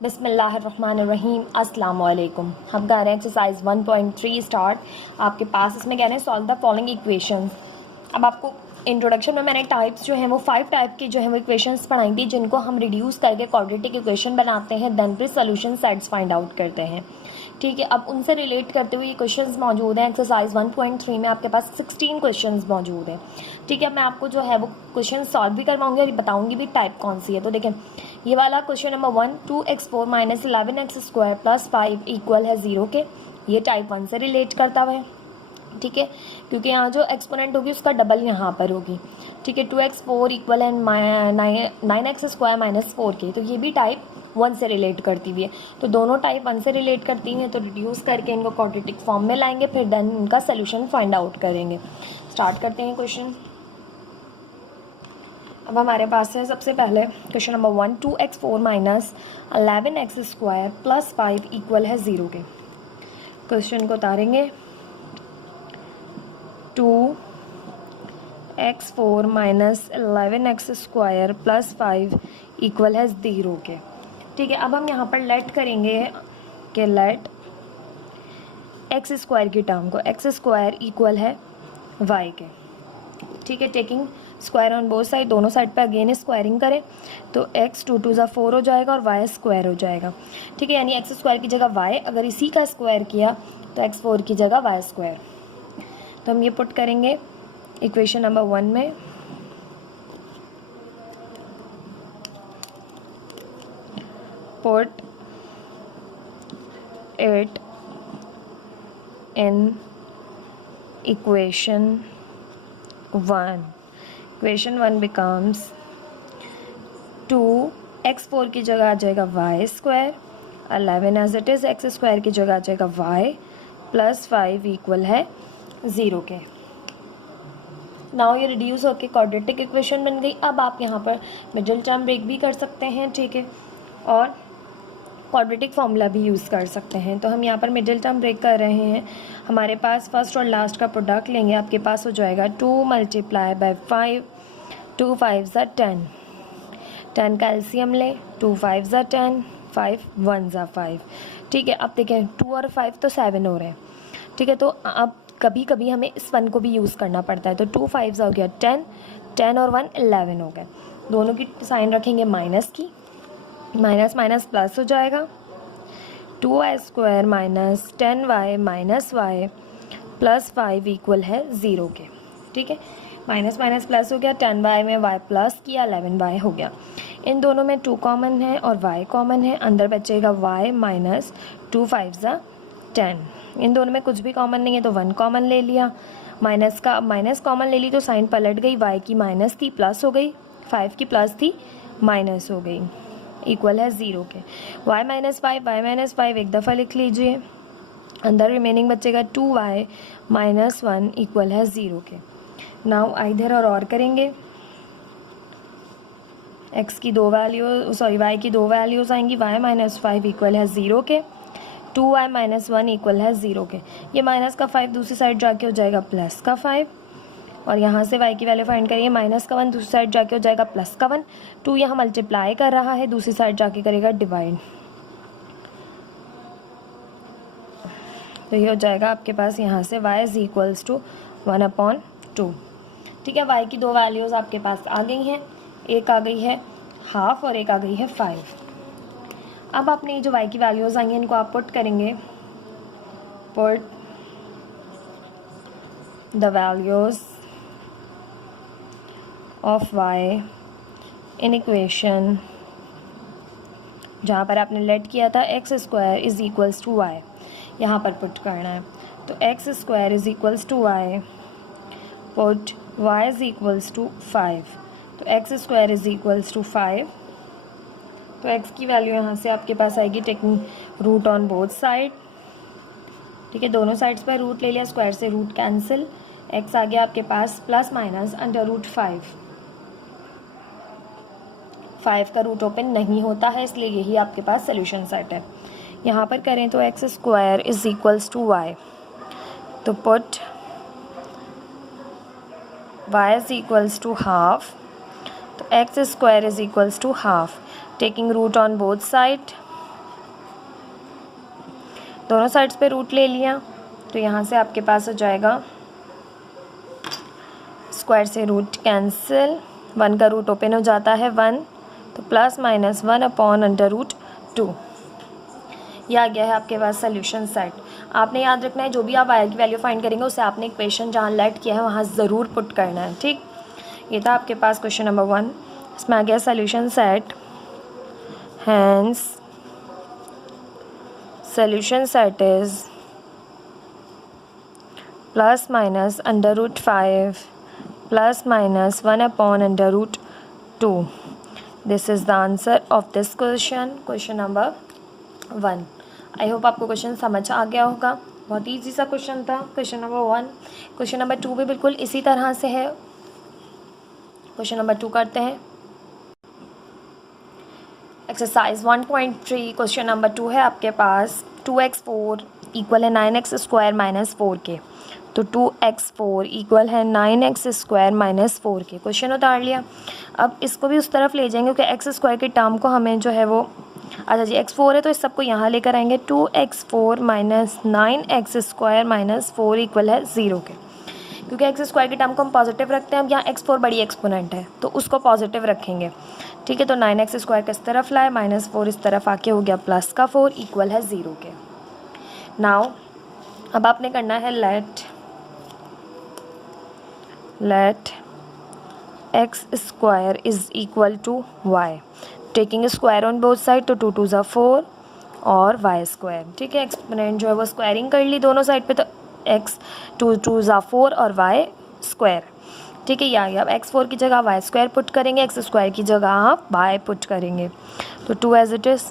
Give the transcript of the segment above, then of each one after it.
बिस्मिल्लाहिर्रहमानिर्रहीम अस्सलाम वालेकुम। हम कर रहे हैं एक्सरसाइज 1.3 स्टार्ट। आपके पास इसमें कह रहे हैं सॉल्व द फॉलोइंग इक्वेशंस। अब आपको इंट्रोडक्शन में मैंने टाइप्स जो हैं वो 5 टाइप की जो है वो इक्वेशंस पढ़ाई थी, जिनको हम रिड्यूस करके क्वाड्रेटिक इक्वेशन बनाते हैं, देन फिर सोल्यूशन सेट्स फाइंड आउट करते हैं। ठीक है, अब उनसे रिलेट करते हुए ये क्वेश्चंस मौजूद हैं। एक्सरसाइज 1.3 में आपके पास 16 क्वेश्चंस मौजूद हैं। ठीक है, मैं आपको जो है वो क्वेश्चन सॉल्व भी करवाऊंगी और बताऊंगी भी टाइप कौन सी है। तो देखें, ये वाला question number 1, 2x4 minus 11x² plus 5 equal है 0 के, ये टाइप 1 से रिलेट करता हुआ है। ठीक है, क्योंकि यहाँ जो एक्सपोनेंट होगी उसका डबल यहाँ पर होगी। ठीक है, 2x4 इक्वल है 9x² माइनस 4 के, तो ये भी टाइप 1 से रिलेट करती हुई है। तो दोनों टाइप 1 से रिलेट करती हैं, तो रिड्यूस करके इनको क्वाड्रेटिक फॉर्म में लाएंगे, फिर देन इनका सोल्यूशन फाइंड आउट करेंगे। स्टार्ट करते हैं क्वेश्चन। अब हमारे पास है सबसे पहले question number 1, 2x4 minus 11x² plus 5 equal है 0 के। क्वेश्चन को उतारेंगे। 2x4 minus 11x² plus 5 equal है 0 के। ठीक है, अब हम यहाँ पर लेट करेंगे कि लेट x² की टर्म को, x² इक्वल है y के। ठीक है, taking square on both side, दोनों साइड पे अगेन स्क्वायरिंग करें तो x 2 2 4 हो जाएगा और y स्क्वायर हो जाएगा। ठीक है, यानी x² की जगह y, अगर इसी का स्क्वायर किया तो x4 की जगह y स्क्वायर। तो हम ये पुट करेंगे इक्वेशन नंबर 1 में। Put it in equation 1। Equation 1 becomes 2x4 की जगह आ जाएगा y square, 11 as it is, x² की जगह आ जाएगा y प्लस 5 इक्वल है 0 के। नाउ ये रिड्यूस होकर क्वाड्रेटिक इक्वेशन बन गई। अब आप यहाँ पर मिडिल टर्म ब्रेक भी कर सकते हैं, ठीक है, और क्वाड्रेटिक फार्मूला भी यूज़ कर सकते हैं। तो हम यहाँ पर मिडिल टर्म ब्रेक कर रहे हैं। हमारे पास फर्स्ट और लास्ट का प्रोडक्ट लेंगे, आपके पास हो जाएगा 2 × 5, 2 5 ज़ा 10, 10 का एलसीएम लें, 2 5 ज़ा 10, 5 1 ज़ा 5। ठीक है, अब देखें 2 और 5 तो 7 हो रहे हैं। ठीक है, तो अब कभी कभी हमें इस 1 को भी यूज़ करना पड़ता है। तो 2 5 ज़ा हो गया 10, 10 और 1 11 हो गए। दोनों की साइन रखेंगे माइनस की, माइनस माइनस प्लस हो जाएगा। 2y² minus 10y minus y plus 5 equal है 0 के। ठीक है, माइनस माइनस प्लस हो गया, 10y में y प्लस किया, 11y हो गया। इन दोनों में 2 कॉमन है और y कॉमन है, अंदर बचेगा y माइनस 2 5 ज़ा 10। इन दोनों में कुछ भी कॉमन नहीं है तो 1 कॉमन ले लिया, माइनस का माइनस कॉमन ले ली तो साइन पलट गई, y की माइनस थी प्लस हो गई, 5 की प्लस थी माइनस हो गई, इक्वल है 0 के। y माइनस 5 एक दफ़ा लिख लीजिए, अंदर रिमेनिंग बचेगा 2y माइनस 1 इक्वल है 0 के। नाउ इधर और करेंगे, x की 2 वैल्यू सॉरी y की 2 वैल्यूज़ आएंगी, y माइनस 5 इक्वल है 0 के, 2y माइनस 1 इक्वल है 0 के। ये माइनस का 5 दूसरी साइड जाके हो जाएगा प्लस का 5, और यहाँ से y की वैल्यू फाइंड करिए, माइनस का 1 दूसरी साइड जाके हो जाएगा प्लस का 1, 2 यहाँ मल्टीप्लाई कर रहा है, दूसरी साइड जाके करेगा डिवाइड। तो ये हो जाएगा आपके पास यहाँ से y इज इक्वल्स टू 1/2। ठीक है, y की 2 वैल्यूज़ आपके पास आ गई हैं, एक आ गई है हाफ और एक आ गई है 5। अब आपने ये जो y की वैल्यूज़ आई हैं इनको आप पुट करेंगे। Put the values of y in equation, जहाँ पर आपने लेट किया था x² is equals to y, यहाँ पर पुट करना है। तो x² is equals to y, put y is equals to 5। तो x² इज़ इक्वल्स टू 5, तो x की वैल्यू यहाँ से आपके पास आएगी taking root on both side. ठीक है, दोनों साइड्स पर रूट ले लिया, स्क्वायर से रूट कैंसिल, x आ गया आपके पास प्लस माइनस √5। 5 का रूट ओपन नहीं होता है, इसलिए यही आपके पास सोल्यूशन सेट है। यहाँ पर करें तो x² is equals to y, तो put y is equals to half, तो x² is equals to half, taking root on both side, दोनों साइड्स पे रूट ले लिया, तो यहाँ से आपके पास हो जाएगा स्क्वायर से रूट कैंसिल, 1 का रूट ओपन हो जाता है 1, तो plus minus 1 upon under root 2। यह आ गया है आपके पास सोल्यूशन सेट। आपने याद रखना है जो भी आप वाई की वैल्यू फाइंड करेंगे उसे आपने इक्वेशन जहाँ लेट किया है वहाँ ज़रूर पुट करना है, ठीक। ये था आपके पास क्वेश्चन नंबर 1, इसमें आ गया solution set. Hence solution set is plus minus under root 5 plus minus 1 upon under root 2। This is the answer of this question number 1। I hope आपको क्वेश्चन समझ आ गया होगा। बहुत ईजी सा क्वेश्चन था क्वेश्चन नंबर 1। क्वेश्चन नंबर 2 भी बिल्कुल इसी तरह से है। क्वेश्चन नंबर 2 करते हैं। एक्सरसाइज 1.3 क्वेश्चन नंबर 2 है आपके पास। 2x4 इक्वल है 9x² माइनस 4k। तो 2x4 इक्वल है 9x² माइनस 4k। क्वेश्चन उतार लिया। अब इसको भी उस तरफ ले जाएंगे क्योंकि x² के टर्म को हमें जो है वो, अच्छा जी x4 है तो इस सबको यहाँ लेकर आएंगे। 2x4 minus 9x² minus 4 equal है 0 के। क्योंकि x² के टर्म को हम पॉजिटिव रखते हैं, अब यहाँ x4 बड़ी एक्सपोनेंट है तो उसको पॉजिटिव रखेंगे, ठीक है। तो 9x² किस तरफ लाए, -4 इस तरफ आके हो गया प्लस का 4 इक्वल है 0 के। नाउ अब आपने करना है let x² is equal to y, taking square on both side, तो 2 2 4 और y², ठीक है। एक्सपोनेंट जो है वो स्क्वायरिंग कर ली दोनों साइड पे, तो x 2 2 4 और y², ठीक है। या अब x4 की जगह y² पुट करेंगे, x² की जगह आप y पुट करेंगे, तो 2 एज इट इज़,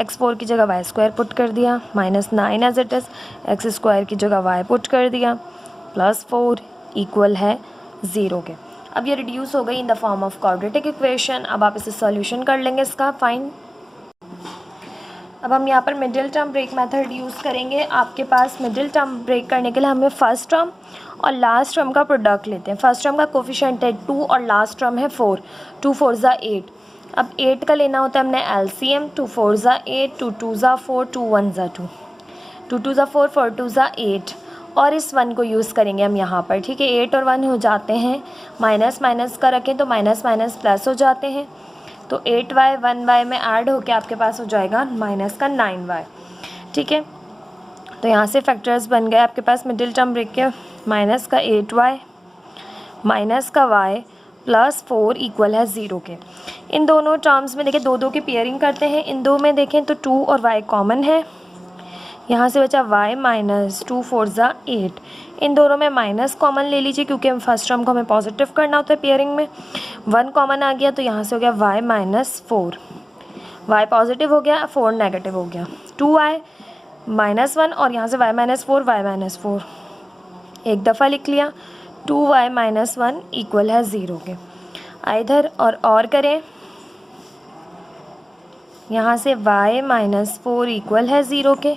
x4 की जगह y² पुट कर दिया, -9 एज इट इज़, x² की जगह y पुट कर दिया, +4 इक्वल है 0 के। अब ये रिड्यूस हो गई in the form of quadratic equation. अब आप इसे सॉल्यूशन कर लेंगे इसका, फाइन। अब हम यहाँ पर middle term break method use करेंगे। आपके पास मिडिल टर्म ब्रेक करने के लिए हमें फर्स्ट टर्म और लास्ट टर्म का प्रोडक्ट लेते हैं। फर्स्ट टर्म का कोफिशिएंट है 2 और लास्ट टर्म है 4, 2 4 ज़ा 8। अब 8 का लेना होता है हमने LCM, 2 4 ज़ा 8, 2 2 ज़ा 4, 2 1 ज़ा 2, 2 2 ज़ा 4, 4 2 ज़ा 8, और इस 1 को यूज़ करेंगे हम यहाँ पर, ठीक है। 8 और 1 हो जाते हैं, माइनस माइनस का रखें तो माइनस माइनस प्लस हो जाते हैं, तो 8y 1y में ऐड होके आपके पास हो जाएगा माइनस का 9y, ठीक है। तो यहाँ से फैक्टर्स बन गए आपके पास मिडिल टर्म ब्रेक के, माइनस का 8y माइनस का y +4 इक्वल है 0 के। इन दोनों टर्म्स में देखें 2 2 की पेयरिंग करते हैं। इन दो में देखें तो 2 और y कॉमन है, यहाँ से बचा y -2 4 ज़ा 8। इन दोनों में माइनस कॉमन ले लीजिए क्योंकि हम फर्स्ट टर्म को हमें पॉजिटिव करना होता है पेयरिंग में। 1 कॉमन आ गया तो यहाँ से हो गया y -4, y पॉजिटिव हो गया, 4 नेगेटिव हो गया, 2y -1 और यहाँ से y -4 y -4 एक दफ़ा लिख लिया, 2y -1 इक्वल है 0 के। इधर और करें, यहाँ से y -4 इक्वल है 0 के,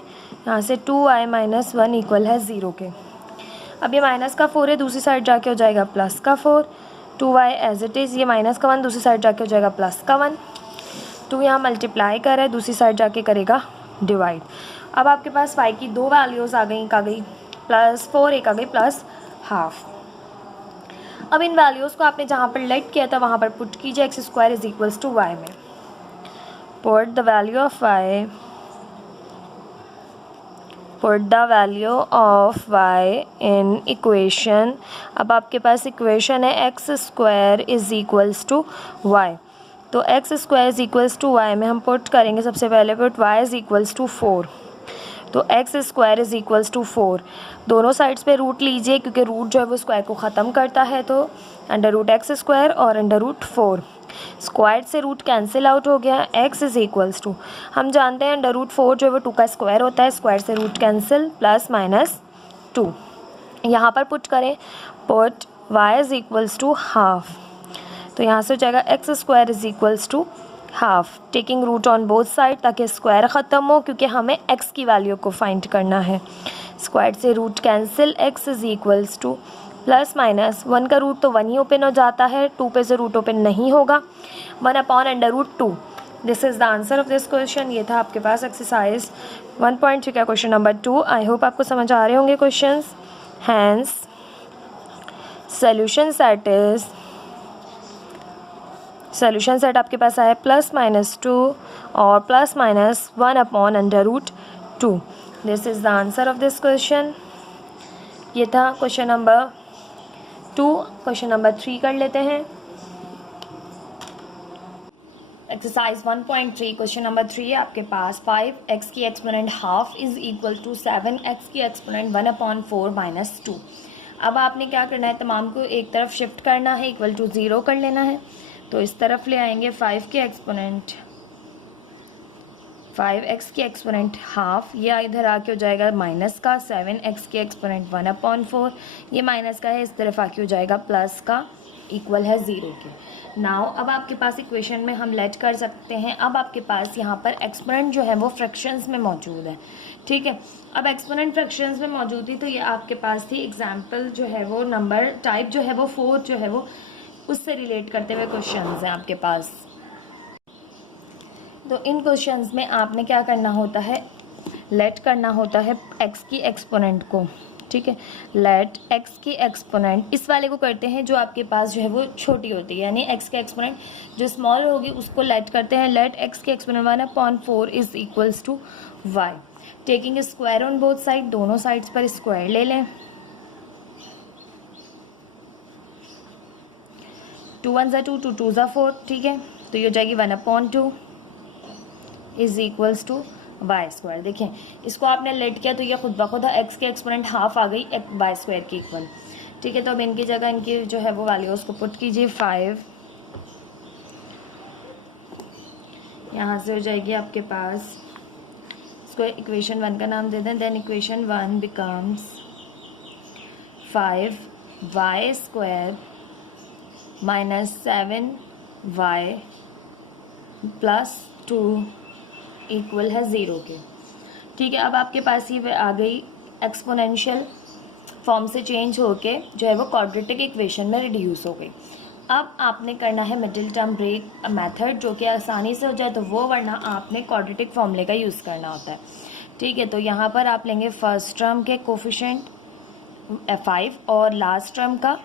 यहाँ से 2y -1 इक्वल है 0 के। अब ये माइनस का 4 है, दूसरी साइड जाके हो जाएगा प्लस का 4, 2y एज इट इज़, ये माइनस का 1 दूसरी साइड जाके हो जाएगा प्लस का 1, 2 यहाँ मल्टीप्लाई कर रहा है, दूसरी साइड जाके करेगा डिवाइड। अब आपके पास y की 2 वैल्यूज़ आ गई, एक आ गई +4, एक आ गई +12। अब इन वैल्यूज़ को आपने जहाँ पर लेट किया था वहाँ पर पुट कीजिए, x² is equals to y में। Put the value of y in equation। अब आपके पास इक्वेशन है x² is equals to y, तो x² is equals to y में हम पुट करेंगे सबसे पहले put y is equals to 4, तो x² इज़ इक्वल्स टू 4। दोनों साइड्स पे रूट लीजिए क्योंकि रूट जो है वो स्क्वायर को ख़त्म करता है, तो √x² और √4, स्क्वायर से रूट कैंसिल आउट हो गया। x इज़ इक्वल्स टू, हम जानते हैं √4 जो है वो 2 का स्क्वायर होता है, स्क्वायर से रूट कैंसिल, +-2 यहाँ पर पुट करें, put y is equals to half, तो यहाँ से हो जाएगा x² is equals to half, taking root on both side ताकि स्क्वायर ख़त्म हो क्योंकि हमें x की वैल्यू को फाइंड करना है। स्क्वायर से root cancel, x is equals to +-1 का रूट तो 1 ही ओपन हो जाता है, 2 पे से रूट ओपन नहीं होगा, 1/√2, this is the answer of this question. ये था आपके पास एक्सरसाइज 1.3 का क्वेश्चन नंबर 2। आई होप आपको समझ आ रहे होंगे क्वेश्चंस। हैंस सोल्यूशन सेट आपके पास आया +-2 और +-1/√2। This is the answer of this question. ये था क्वेश्चन नंबर 2। क्वेश्चन नंबर 3 कर लेते हैं। एक्सरसाइज 1.3 क्वेश्चन नंबर 3 आपके पास 5x की exponent half is equal to 7x की एक्सपोनेंट 1/4 - 2। अब आपने क्या करना है, तमाम को एक तरफ शिफ्ट करना है, इक्वल टू 0 कर लेना है। तो इस तरफ ले आएंगे 5x की एक्सपोनेंट हाफ, ये इधर आके हो जाएगा माइनस का। 7x की एक्सपोनेंट 1/4, ये माइनस का है, इस तरफ आके हो जाएगा प्लस का, इक्वल है 0 के। नाउ अब आपके पास इक्वेशन में हम लेट कर सकते हैं। अब आपके पास यहाँ पर एक्सपोनेंट जो है वो फ्रैक्शंस में मौजूद है, ठीक है। अब एक्सपोनेंट फ्रैक्शंस में मौजूद थी तो ये आपके पास थी एग्जाम्पल जो है वो नंबर टाइप जो है वो 4 जो है वो उससे रिलेट करते हुए क्वेश्चंस हैं आपके पास। तो इन क्वेश्चंस में आपने क्या करना होता है, लेट करना होता है एक्स की एक्सपोनेंट को, ठीक है। लेट एक्स की एक्सपोनेंट, इस वाले को करते हैं जो आपके पास जो है वो छोटी होती है, यानी एक्स की एक्सपोनेंट जो स्मॉल होगी उसको लेट करते हैं। लेट एक्स की exponent 1/4 is equals to y, taking square on both side, दोनों साइड्स पर स्क्वायर ले लें। 2 1 ज़ा 2, 2 2 ज़ा 4, ठीक है। तो ये हो जाएगी 1/2 is equals to y square. देखें इसको आपने लेट किया तो ये खुद ब खुद एक्स के एक्सपोनेंट हाफ आ गई वाई स्क्वायर की इक्वल, ठीक है। तो अब इनकी जगह इनकी जो है वो वैल्यूज़ को पुट कीजिए। 5 यहाँ से हो जाएगी आपके पास, इसको इक्वेशन 1 का नाम दे दें। Then equation 1 becomes 5y square -7y + 2 equal है 0 के, ठीक है। अब आपके पास ये आ गई एक्सपोनेंशियल फॉर्म से चेंज होके जो है वो क्वाड्रेटिक इक्वेशन में रिड्यूस हो गई। अब आपने करना है मिडिल टर्म ब्रेक मेथड, जो कि आसानी से हो जाए तो वो, वरना आपने क्वाड्रेटिक फॉर्मूले का यूज़ करना होता है, ठीक है। तो यहाँ पर आप लेंगे फर्स्ट टर्म के कोफिशिएंट 5 और लास्ट टर्म का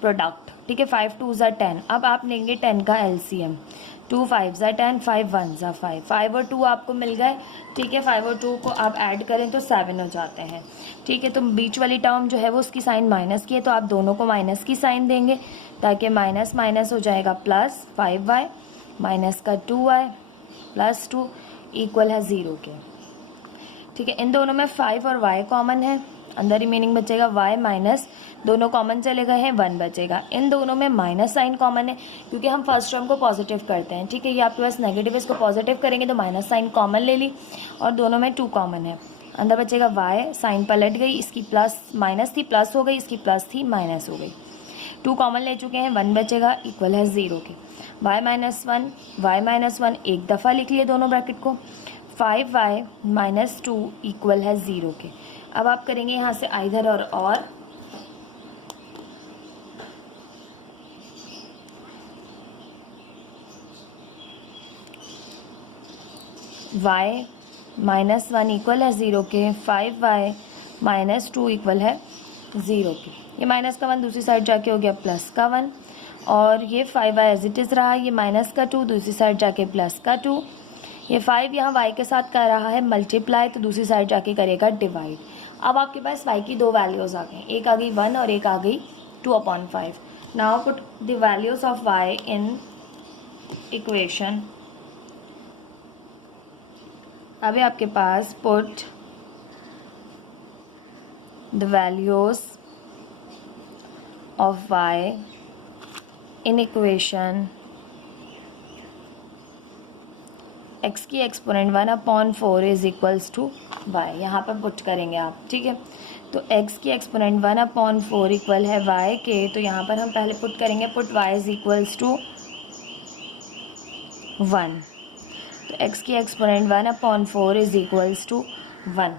प्रोडक्ट, ठीक है। 5 2 ज़ा 10। अब आप लेंगे 10 का एलसीएम, 2 5 ज़ा 10, 5 1 ज़ा 5, 5 और 2 आपको मिल गए, ठीक है। 5 और 2 को आप ऐड करें तो 7 हो जाते हैं, ठीक है। तो बीच वाली टर्म जो है वो उसकी साइन माइनस की है, तो आप दोनों को माइनस की साइन देंगे ताकि माइनस माइनस हो जाएगा प्लस 5y माइनस का 2y + 2 इक्वल है 0 के, ठीक है। इन दोनों में 5 और y कॉमन है, अंदर रिमेनिंग बचेगा y माइनस, दोनों कॉमन चले गए हैं, 1 बचेगा। इन दोनों में माइनस साइन कॉमन है क्योंकि हम फर्स्ट टर्म को पॉजिटिव करते हैं, ठीक है। ये आपके पास नेगेटिव, इसको पॉजिटिव करेंगे तो माइनस साइन कॉमन ले ली, और दोनों में 2 कॉमन है। अंदर बचेगा y, साइन पलट गई, इसकी प्लस माइनस थी प्लस हो गई, इसकी प्लस थी माइनस हो गई। 2 कॉमन ले चुके हैं, 1 बचेगा, इक्वल है 0 के। y -1 एक दफ़ा लिख लिए दोनों ब्रैकेट को, 5y - 2 इक्वल है 0 के। अब आप करेंगे यहाँ से आइदर और y -1 इक्वल है 0 के, 5y - 2 इक्वल है 0 के। ये माइनस का 1 दूसरी साइड जाके हो गया प्लस का 1, और ये 5y एज इट इज़ रहा, ये माइनस का 2 दूसरी साइड जाके प्लस का 2, ये 5 यहाँ y के साथ कर रहा है मल्टीप्लाई, तो दूसरी साइड जाके करेगा डिवाइड। अब आपके पास y की 2 वैल्यूज़ आ गई, एक आ गई 1 और एक आ गई 2/5। Now put the values of y in equation. अभी आपके पास put the values of y in equation x की exponent 1/4 is equals to y, यहाँ पर पुट करेंगे आप, ठीक है। तो x की एक्सपोनेंट 1/4 इक्वल है y के, तो यहाँ पर हम पहले पुट करेंगे, put y is equals to 1। तो x की एक्सपोनेंट 1/4 इज इक्वल्स टू 1।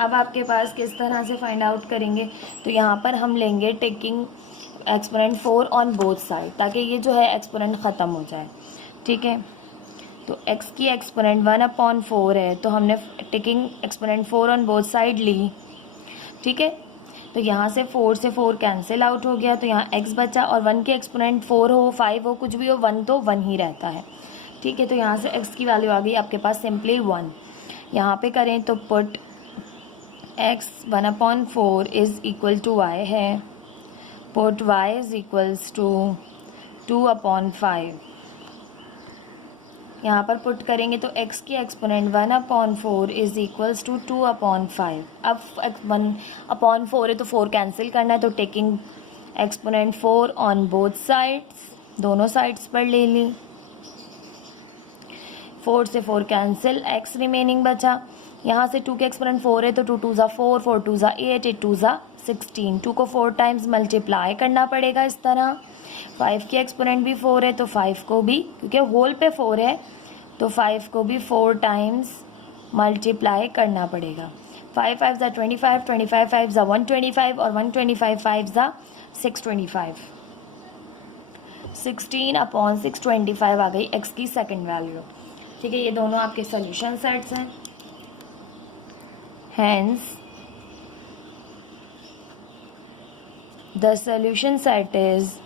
अब आपके पास किस तरह से फाइंड आउट करेंगे, तो यहाँ पर हम लेंगे taking exponent 4 on both side, ताकि ये जो है एक्सपोनेंट ख़त्म हो जाए, ठीक है। तो x की एक्सपोनेंट 1/4 है, तो हमने taking exponent 4 on both side ली, ठीक है। तो यहाँ से 4 से 4 कैंसिल आउट हो गया, तो यहाँ x बचा, और 1 के एक्सपोनेंट 4 हो 5 हो कुछ भी हो, 1 तो 1 ही रहता है, ठीक है। तो यहाँ से x की वैल्यू आ गई आपके पास सिंपली 1। यहाँ पे करें तो put x 1/4 is equal to y है, put y is equals to 2/5। यहाँ पर पुट करेंगे तो x की एक्सपोनेंट 1/4 इज़ इक्वल्स टू 2/5। अब 1/4 है तो 4 कैंसिल करना है, तो taking exponent 4 on both sides, दोनों साइड्स पर ले ली, 4 से 4 कैंसिल, x रिमेनिंग बचा। यहाँ से 2 के एक्सपोनेंट 4 है तो 2 2 ज़ा 4, 4 2 ज़ा 8, 8 2 ज़ा 16, 2 को 4 टाइम्स मल्टीप्लाई करना पड़ेगा इस तरह। 5 की एक्सपोनेंट भी 4 है तो 5 को भी, क्योंकि होल पे 4 है तो 5 को भी 4 टाइम्स मल्टीप्लाई करना पड़ेगा। 5 5 ज़ा 25, 25 5 ज़ा 125, और 125 5 ज़ा 625। 16/625 आ गई x की सेकंड वैल्यू, ठीक है। ये दोनों आपके सॉल्यूशन सेट्स हैं। Hence, the solution set is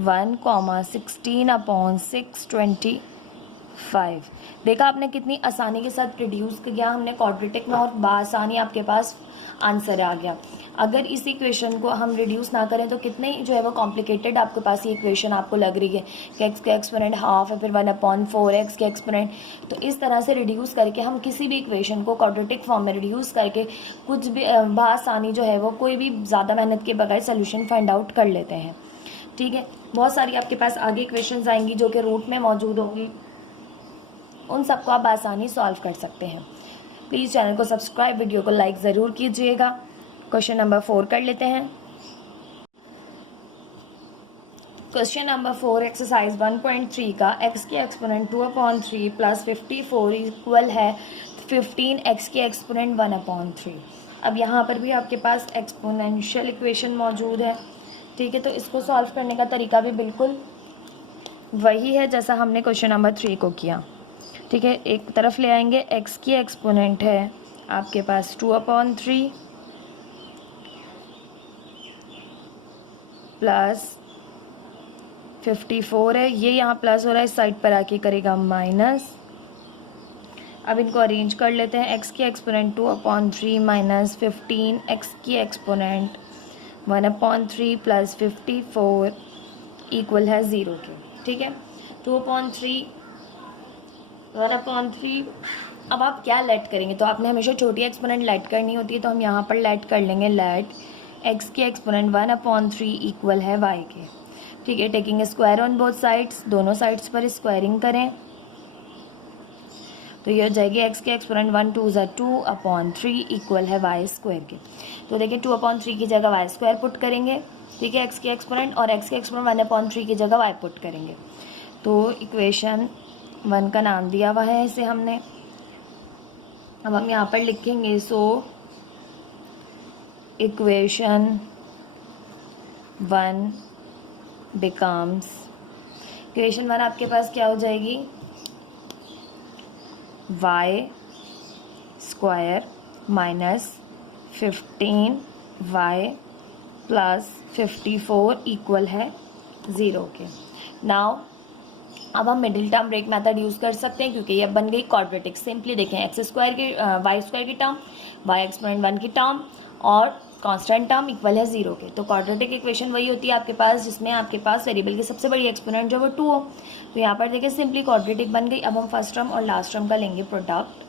1,16/625। देखा आपने कितनी आसानी के साथ रिड्यूस किया हमने क्वाड्रेटिक में, और बआसानी आपके पास आंसर आ गया। अगर इस इक्वेशन को हम रिड्यूस ना करें तो कितने जो है वो कॉम्प्लिकेटेड आपके पास ये इक्वेशन आपको लग रही है कि x के एक्सपोनेंट हाफ है, फिर 1/4 x के एक्सपोनेंट। तो इस तरह से रिड्यूस करके हम किसी भी इक्वेशन को क्वाड्रेटिक फॉर्म में रिड्यूस करके कुछ भी बआसानी जो है वो कोई भी ज़्यादा मेहनत के बगैर सोल्यूशन फाइंड आउट कर लेते हैं, ठीक है। बहुत सारी आपके पास आगे इक्वेशंस आएंगी जो कि रूट में मौजूद होंगी, उन सबको आप आसानी सॉल्व कर सकते हैं। प्लीज़ चैनल को सब्सक्राइब, वीडियो को लाइक ज़रूर कीजिएगा। क्वेश्चन नंबर 4 कर लेते हैं। क्वेश्चन नंबर 4 एक्सरसाइज 1.3 का x की एक्सपोनेंट 2/3 प्लस 54 इक्वल है 15 x की एक्सपोनेंट 1/3। अब यहाँ पर भी आपके पास एक्सपोनेंशियल इक्वेशन मौजूद है, ठीक है। तो इसको सॉल्व करने का तरीका भी बिल्कुल वही है जैसा हमने क्वेश्चन नंबर 3 को किया, ठीक है। एक तरफ ले आएंगे, x की एक्सपोनेंट है आपके पास 2/3 प्लस 54 है, ये यहाँ प्लस हो रहा है, इस साइड पर आके करेगा माइनस। अब इनको अरेंज कर लेते हैं। x की एक्सपोनेंट 2/3 माइनस 15 x की एक्सपोनेंट 1/3 प्लस 54 इक्वल है 0 के, ठीक है। 2/3 1/3। अब आप क्या लेट करेंगे, तो आपने हमेशा छोटी एक्सपोनेंट लेट करनी होती है, तो हम यहाँ पर लेट कर लेंगे लेट x की एक्सपोनेंट 1/3 इक्वल है y के, ठीक है। Taking square on both sides, दोनों साइड्स पर स्क्वायरिंग करें तो ये हो जाएगी x की एक्सपोनेंट 1 2 ज़ा 2/3 इक्वल है y स्क्वायर के। तो देखिए 2/3 की जगह y स्क्वायर पुट करेंगे, ठीक है, x की एक्सपोनेंट, और x की एक्सपोनेंट 1/3 की जगह y पुट करेंगे। तो इक्वेशन 1 का नाम दिया हुआ है इसे हमने। अब हम यहाँ पर लिखेंगे सो इक्वेशन 1 बिकम्स, इक्वेशन 1 आपके पास क्या हो जाएगी, y square minus 15y plus 54 equal है 0 के। नाउ अब हम middle term break method use कर सकते हैं, क्योंकि ये बन गई क्वाड्रेटिक। सिंपली देखें, एक्स स्क्वायर की वाई स्क्वायर की टर्म, वाई एक्सपोनेंट 1 की टर्म और कांस्टेंट टर्म इक्वल है 0 के। तो क्वाड्रेटिक इक्वेशन वही होती है आपके पास जिसमें आपके पास वेरिएबल की सबसे बड़ी एक्सपोनेंट जो वो 2 हो। तो यहाँ पर देखिए सिंपली क्वाड्रेटिक बन गई। अब हम फर्स्ट टर्म और लास्ट टर्म का लेंगे प्रोडक्ट।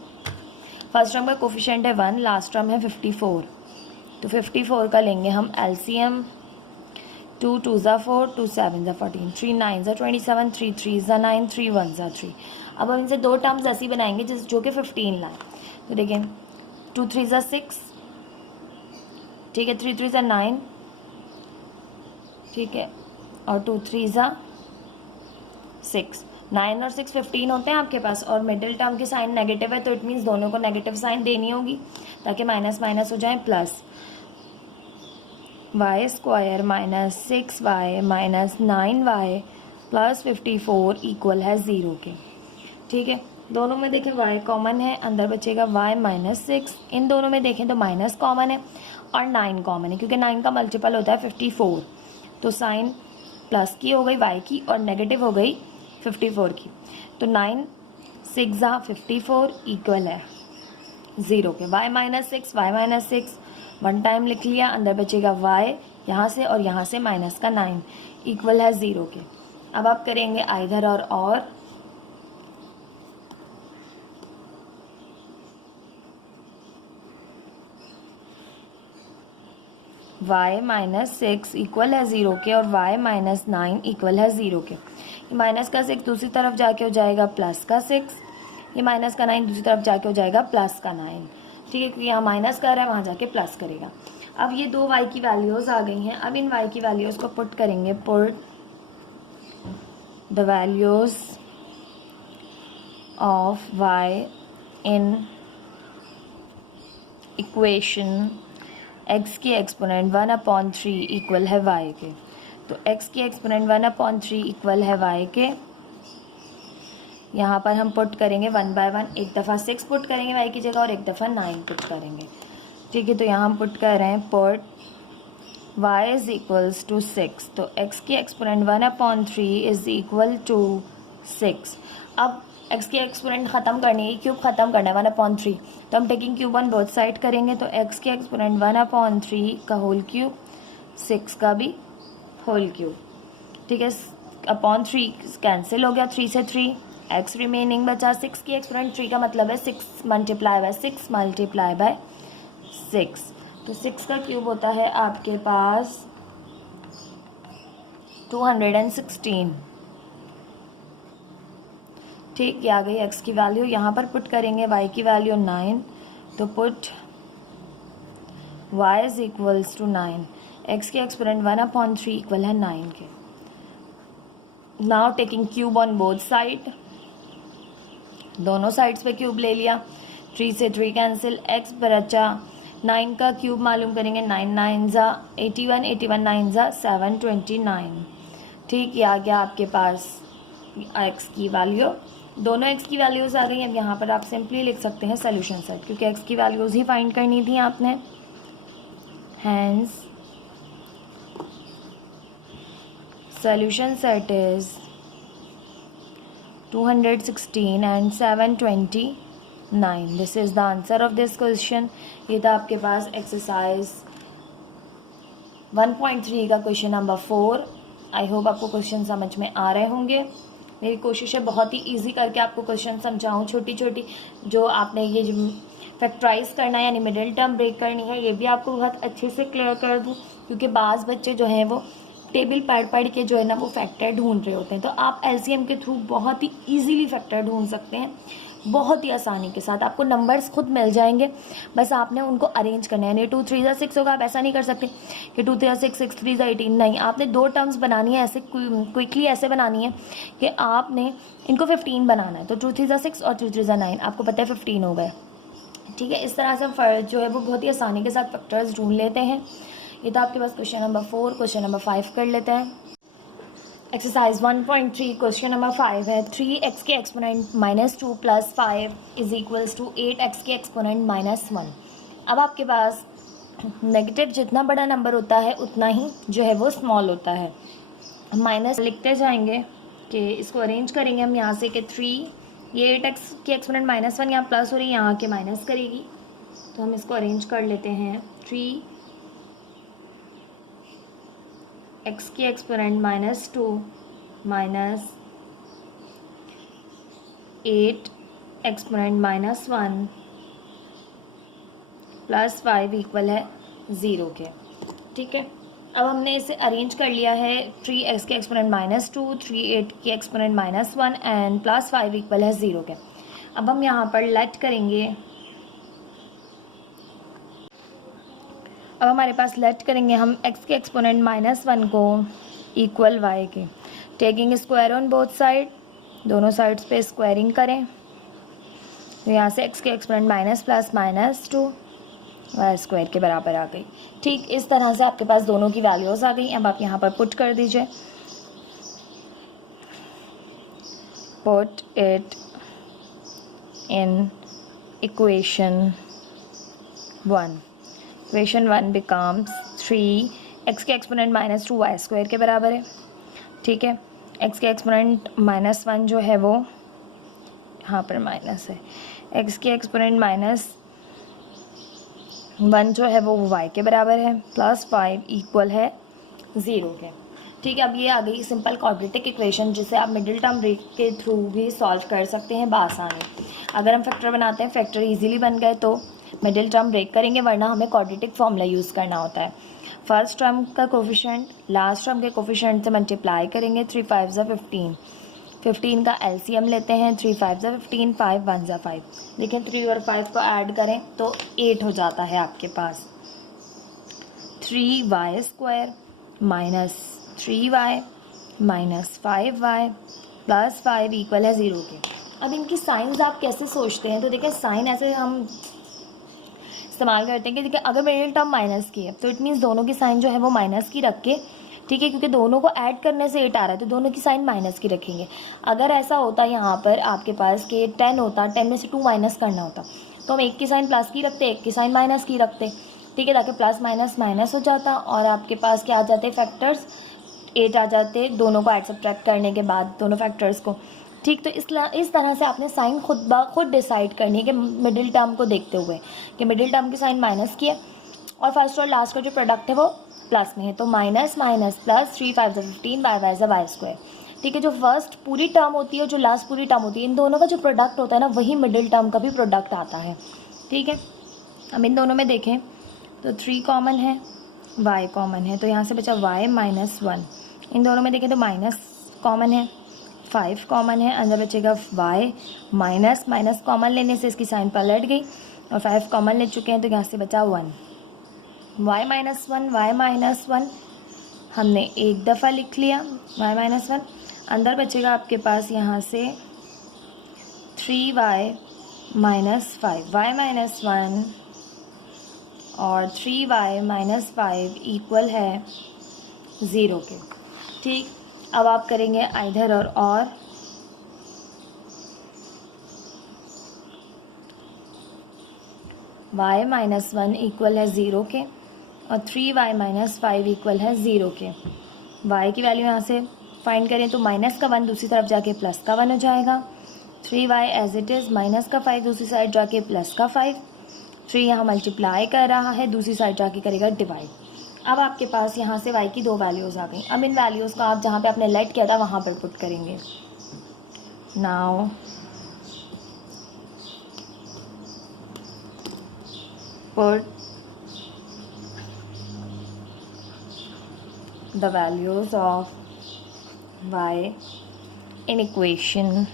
फर्स्ट टर्म का कोफिशिएंट है 1, लास्ट टर्म है 54, तो 54 का लेंगे हम एलसीएम। 2 2 ज़ा 4, 2 7 ज़ा 14, 3 9 ज़ा 27, 3 3 ज़ा 9, 3 1 ज़ा 3। अब हम इनसे दो टर्म्स ऐसी बनाएंगे जो कि 15 लाए। तो देखिए 2 3 ज़ा 6, ठीक है, 3 3 ज़ा 9, ठीक है, और 2 3 ज़ा 6। 9 और 6 15 होते हैं आपके पास, और मिडिल टर्म की साइन नेगेटिव है, तो इट मीन्स दोनों को नेगेटिव साइन देनी होगी ताकि माइनस माइनस हो जाए plus. Y square minus 6y minus 9y plus 54 equal है 0 के। ठीक है, दोनों में देखें y कॉमन है, अंदर बचेगा y माइनस 6। इन दोनों में देखें तो माइनस कॉमन है और 9 कॉमन है, क्योंकि 9 का मल्टीपल होता है 54। तो साइन प्लस की हो गई y की और नेगेटिव हो गई 54 की। तो 9 6 54 इक्वल है 0 के। y माइनस 6 वन टाइम लिख लिया, अंदर बचेगा y यहाँ से और यहाँ से माइनस का 9 इक्वल है 0 के। अब आप करेंगे आइदर और y माइनस 6 इक्वल है 0 के और y माइनस 9 इक्वल है 0 के। ये माइनस का 6 दूसरी तरफ जाके हो जाएगा प्लस का 6, ये माइनस का 9 दूसरी तरफ जाके हो जाएगा प्लस का 9। ठीक है, क्योंकि यहाँ माइनस कर रहा है, वहाँ जाके प्लस करेगा। अब ये दो y की वैल्यूज़ आ गई हैं। अब इन y की वैल्यूज़ को पुट करेंगे। Put the values of y in equation x की एक्सपोनेंट 1/3 इक्वल है y के। तो x की एक्सपोनेंट 1/3 इक्वल है y के। यहाँ पर हम पुट करेंगे 1 बाय 1, एक दफ़ा 6 पुट करेंगे y की जगह और एक दफ़ा 9 पुट करेंगे। ठीक है, तो यहाँ हम पुट कर रहे हैं put y is equals to 6। तो x की एक्सपोनेंट 1/3 इज़ इक्वल टू 6। अब x की एक्सपोनेंट ख़त्म करनी है, क्यूब ख़त्म करना है 1/3, तो हम taking cube on both side करेंगे। तो x की एक्सपोनेंट 1/3 का होल क्यूब, 6 का भी होल क्यूब। ठीक है, अपॉन 3 कैंसिल हो गया, 3 से 3 x रिमेनिंग बचा। 6 की एक्सपोनेंट 3 का मतलब है 6 मल्टीप्लाई बाय 6 मल्टीप्लाई बाय 6। तो 6 का क्यूब होता है आपके पास 216। ठीक, ये आ गई x की वैल्यू। यहाँ पर पुट करेंगे y की वैल्यू 9। तो put y is equals to 9। x की एक्सपोनेंट 1/3 इक्वल है 9 के। Now taking cube on both side, दोनों साइड्स पे क्यूब ले लिया। 3 से 3 कैंसिल, x बचा। 9 का क्यूब मालूम करेंगे, 9 9 ज़ा 81, 81 9 ज़ा 729। ठीक, ये आ गया आपके पास x की वैल्यू। दोनों x की वैल्यूज़ आ गई। अब यहाँ पर आप सिंपली लिख सकते हैं सोल्यूशन सेट, क्योंकि x की वैल्यूज़ ही फाइंड करनी थी आपने। Hence solution set is 216 and 729। This is the answer of this question. ये था आपके पास एक्सरसाइज 1.3 का क्वेश्चन नंबर 4। आई होप आपको क्वेश्चन समझ में आ रहे होंगे। मेरी कोशिश है बहुत ही इजी करके आपको क्वेश्चन समझाऊँ। छोटी छोटी जो आपने ये फैक्टराइज करना है यानी मिडिल टर्म ब्रेक करनी है, ये भी आपको बहुत अच्छे से क्लियर कर दूँ, क्योंकि बाज़ बच्चे जो हैं वो टेबल पढ़ के जो है ना वो फैक्टर ढूंढ रहे होते हैं। तो आप एलसीएम के थ्रू बहुत ही ईजीली फैक्टर ढूंढ सकते हैं, बहुत ही आसानी के साथ। आपको नंबर्स खुद मिल जाएंगे, बस आपने उनको अरेंज करना है। यानी 2 3 ज़ा 6 होगा, आप ऐसा नहीं कर सकते कि 2 3 ज़ा 6 6 3 ज़ा 18। नहीं, आपने 2 टर्म्स बनानी है, ऐसे क्विकली ऐसे बनानी है कि आपने इनको 15 बनाना है। तो 2 3 ज़ा 6 और 2 3 ज़ा 9, आपको पता है 15 हो गए। ठीक है, इस तरह से जो है वो बहुत ही आसानी के साथ फैक्टर्स ढूंढ लेते हैं। ये तो आपके पास क्वेश्चन नंबर 4। क्वेश्चन नंबर 5 कर लेते हैं। एक्सरसाइज 1.3 क्वेश्चन नंबर 5 है 3x के exponent -2 + 5 is equals to 8x के एक्सपोनेंट -1। अब आपके पास नेगेटिव जितना बड़ा नंबर होता है उतना ही जो है वो स्मॉल होता है। माइनस लिखते जाएंगे कि इसको अरेंज करेंगे हम यहाँ से कि 3, ये 8x के एक्सपोनेंट -1 यहाँ प्लस हो रही है, यहाँ के माइनस करेगी। तो हम इसको अरेंज कर लेते हैं। 3 x की exponent -2 minus 8 exponent -1 plus 5 equal है 0 के। ठीक है, अब हमने इसे अरेंज कर लिया है। 3x के एक्सपोनेंट -2, 3 8 की एक्सपोनेंट -1 एंड प्लस 5 इक्वल है 0 के। अब हम यहाँ पर लेट करेंगे। अब हमारे पास लेट करेंगे हम x के एक्सपोनेंट -1 को इक्वल y के। Taking square on both side, दोनों साइड्स पे स्क्वायरिंग करें। तो यहाँ से x के exponent minus plus -2 y square के बराबर आ गई। ठीक, इस तरह से आपके पास दोनों की वैल्यूज़ आ गई। अब आप यहाँ पर पुट कर दीजिए। put it in equation 1. Equation 1 becomes 3 x के एक्सपोनेंट -2y² के बराबर है, ठीक है। x के एक्सपोनेंट -1 जो है वो यहाँ पर माइनस है, x के एक्सपोनेंट -1 जो है वो y के बराबर है, +5 इक्वल है 0 के, ठीक है। अब ये आ गई सिंपल क्वाड्रेटिक इक्वेशन, जिसे आप मिडिल टर्म ब्रेक के थ्रू भी सॉल्व कर सकते हैं बासानी। अगर हम फैक्टर बनाते हैं, फैक्टर इजीली बन गए तो मिडिल टर्म ब्रेक करेंगे, वरना हमें क्वाड्रेटिक फॉर्मूला यूज़ करना होता है। फर्स्ट टर्म का कोफिशिएंट लास्ट टर्म के कोफिशिएंट से मल्टीप्लाई करेंगे, 3 5 ज़ा 15, 15 का एलसीएम लेते हैं, 3 5 ज़ा 15, 5 1 ज़ा 5, लेकिन 3 और 5 को ऐड करें तो 8 हो जाता है आपके पास। 3y² minus 3y minus 5y plus 5 equal है 0 के। अब इनकी साइंस आप कैसे सोचते हैं, तो देखिए साइन ऐसे हम इस्तेमाल करते हैं कि देखिए अगर मिडिल टर्म माइनस की है तो इट मीन्स दोनों की साइन जो है वो माइनस की रख के, ठीक है, क्योंकि दोनों को ऐड करने से 8 आ रहा है तो दोनों की साइन माइनस की रखेंगे। अगर ऐसा होता यहाँ पर आपके पास कि 10 होता, 10 में से 2 माइनस करना होता, तो हम एक की साइन प्लस की रखते, एक की साइन माइनस की रखते, ठीक है, ताकि प्लस माइनस माइनस हो जाता और आपके पास क्या आ जाते फैक्टर्स 8 आ जाते, दोनों को ऐड सब्ट्रैक्ट करने के बाद दोनों फैक्टर्स को, ठीक। तो इस तरह से आपने साइन खुद ब खुद डिसाइड करनी है कि मिडिल टर्म को देखते हुए कि मिडिल टर्म की साइन माइनस की है और फर्स्ट और लास्ट का जो प्रोडक्ट है वो प्लस में है, तो माइनस माइनस प्लस 3 5 ज़ा 15 बाय वाई ज़ा y², ठीक है। जो फर्स्ट पूरी टर्म होती है और जो लास्ट पूरी टर्म होती है, इन दोनों का जो प्रोडक्ट होता है ना, वही मिडिल टर्म का भी प्रोडक्ट आता है, ठीक है। अब इन दोनों में देखें तो 3 कॉमन है, y कॉमन है, तो यहाँ से बचा y -1। इन दोनों में देखें तो माइनस कॉमन है, 5 कॉमन है, अंदर बचेगा y माइनस माइनस कॉमन लेने से इसकी साइन पलट गई और 5 कॉमन ले चुके हैं तो यहाँ से बचा 1। y -1 हमने एक दफ़ा लिख लिया, y -1, अंदर बचेगा आपके पास यहाँ से 3y -5, y -1 और 3y -5 इक्वल है 0 के, ठीक। अब आप करेंगे आइधर और y -1 इक्वल है 0 के और 3y -5 इक्वल है 0 के। y की वैल्यू यहाँ से फाइंड करें तो माइनस का 1 दूसरी तरफ जाके प्लस का 1 हो जाएगा, 3y as it is minus का 5 दूसरी साइड जाके प्लस का 5, 3 यहाँ मल्टीप्लाई कर रहा है, दूसरी साइड जाके करेगा डिवाइड। अब आपके पास यहाँ से y की 2 वैल्यूज़ आ गई। अब इन वैल्यूज़ को आप जहाँ पे आपने लेट किया था वहाँ पर पुट करेंगे। Now put the values of y in equation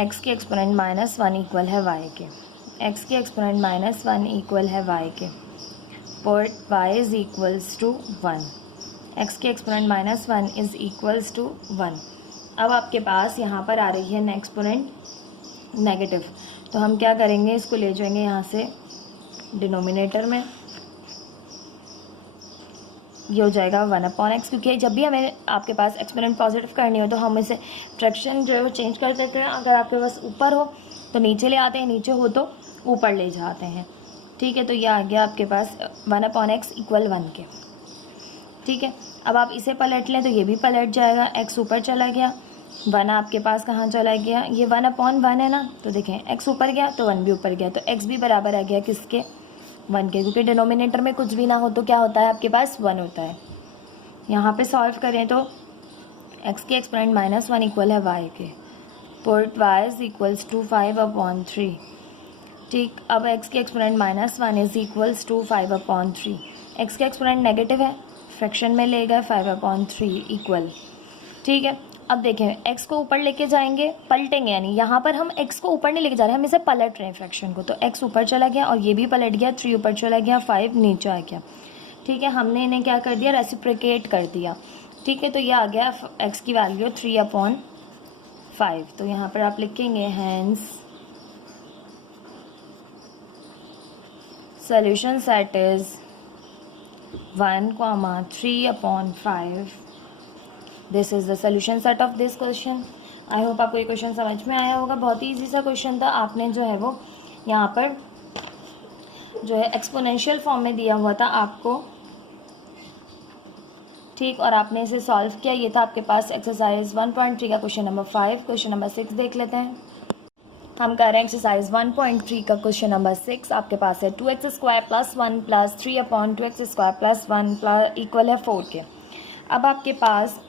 x के एक्सपोनेंट -1 इक्वल है y के, x के एक्सपोनेंट -1 इक्वल है y के, put y is equals to 1, x के एक्सपोनेंट -1 इज़ इक्वल्स टू 1। अब आपके पास यहाँ पर आ रही है एक्सपोनेंट नेगेटिव, तो हम क्या करेंगे, इसको ले जाएंगे यहाँ से डिनोमिनेटर में, ये हो जाएगा 1/x, क्योंकि जब भी हमें आपके पास एक्सपोनेंट पॉजिटिव करनी हो तो हम इसे फ्रैक्शन जो है वो चेंज कर देते हैं। अगर आपके पास ऊपर हो तो नीचे ले आते हैं, नीचे हो तो ऊपर ले जाते हैं, ठीक है। तो ये आ गया आपके पास 1/x इक्वल 1 के, ठीक है। अब आप इसे पलट लें तो ये भी पलट जाएगा, x ऊपर चला गया, 1 आपके पास कहाँ चला गया, ये 1/1 है ना, तो देखें x ऊपर गया तो 1 भी ऊपर गया, तो x भी बराबर आ गया किसके, 1 के, क्योंकि डिनोमिनेटर में कुछ भी ना हो तो क्या होता है आपके पास 1 होता है। यहाँ पे सॉल्व करें तो x के एक्सपोनेंट -1 इक्वल है y के, put y is equals to 5/3, ठीक। अब x के exponent -1 is equals to 5/3, x के एक्सपोनेंट नेगेटिव है, फ्रैक्शन में ले गए 5/3 इक्वल, ठीक है। अब देखें x को ऊपर लेके जाएंगे, पलटेंगे, यानी यहाँ पर हम x को ऊपर नहीं लेके जा रहे, हम इसे पलट रहे हैं फ्रैक्शन को, तो x ऊपर चला गया और ये भी पलट गया, 3 ऊपर चला गया, 5 नीचे आ गया, ठीक है। हमने इन्हें क्या कर दिया, रेसिप्रोकेट कर दिया, ठीक है। तो ये आ गया x की वैल्यू 3/5, तो यहाँ पर आप लिखेंगे hence solution set is 1, 3/5 this is the solution set of this question. I hope आपको ये क्वेश्चन समझ में आया होगा। बहुत ही ईजी सा क्वेश्चन था। आपने जो है वो यहाँ पर जो है एक्सपोनेंशियल फॉर्म में दिया हुआ था आपको, ठीक, और आपने इसे सॉल्व किया। ये था आपके पास एक्सरसाइज 1.3 का क्वेश्चन नंबर 5। क्वेश्चन नंबर 6 देख लेते हैं। हम कर रहे हैं एक्सरसाइज 1.3 का क्वेश्चन नंबर 6। आपके पास है 2x² + 1 + 3/2x² + 1 इक्वल है 4 के। अब आपके पास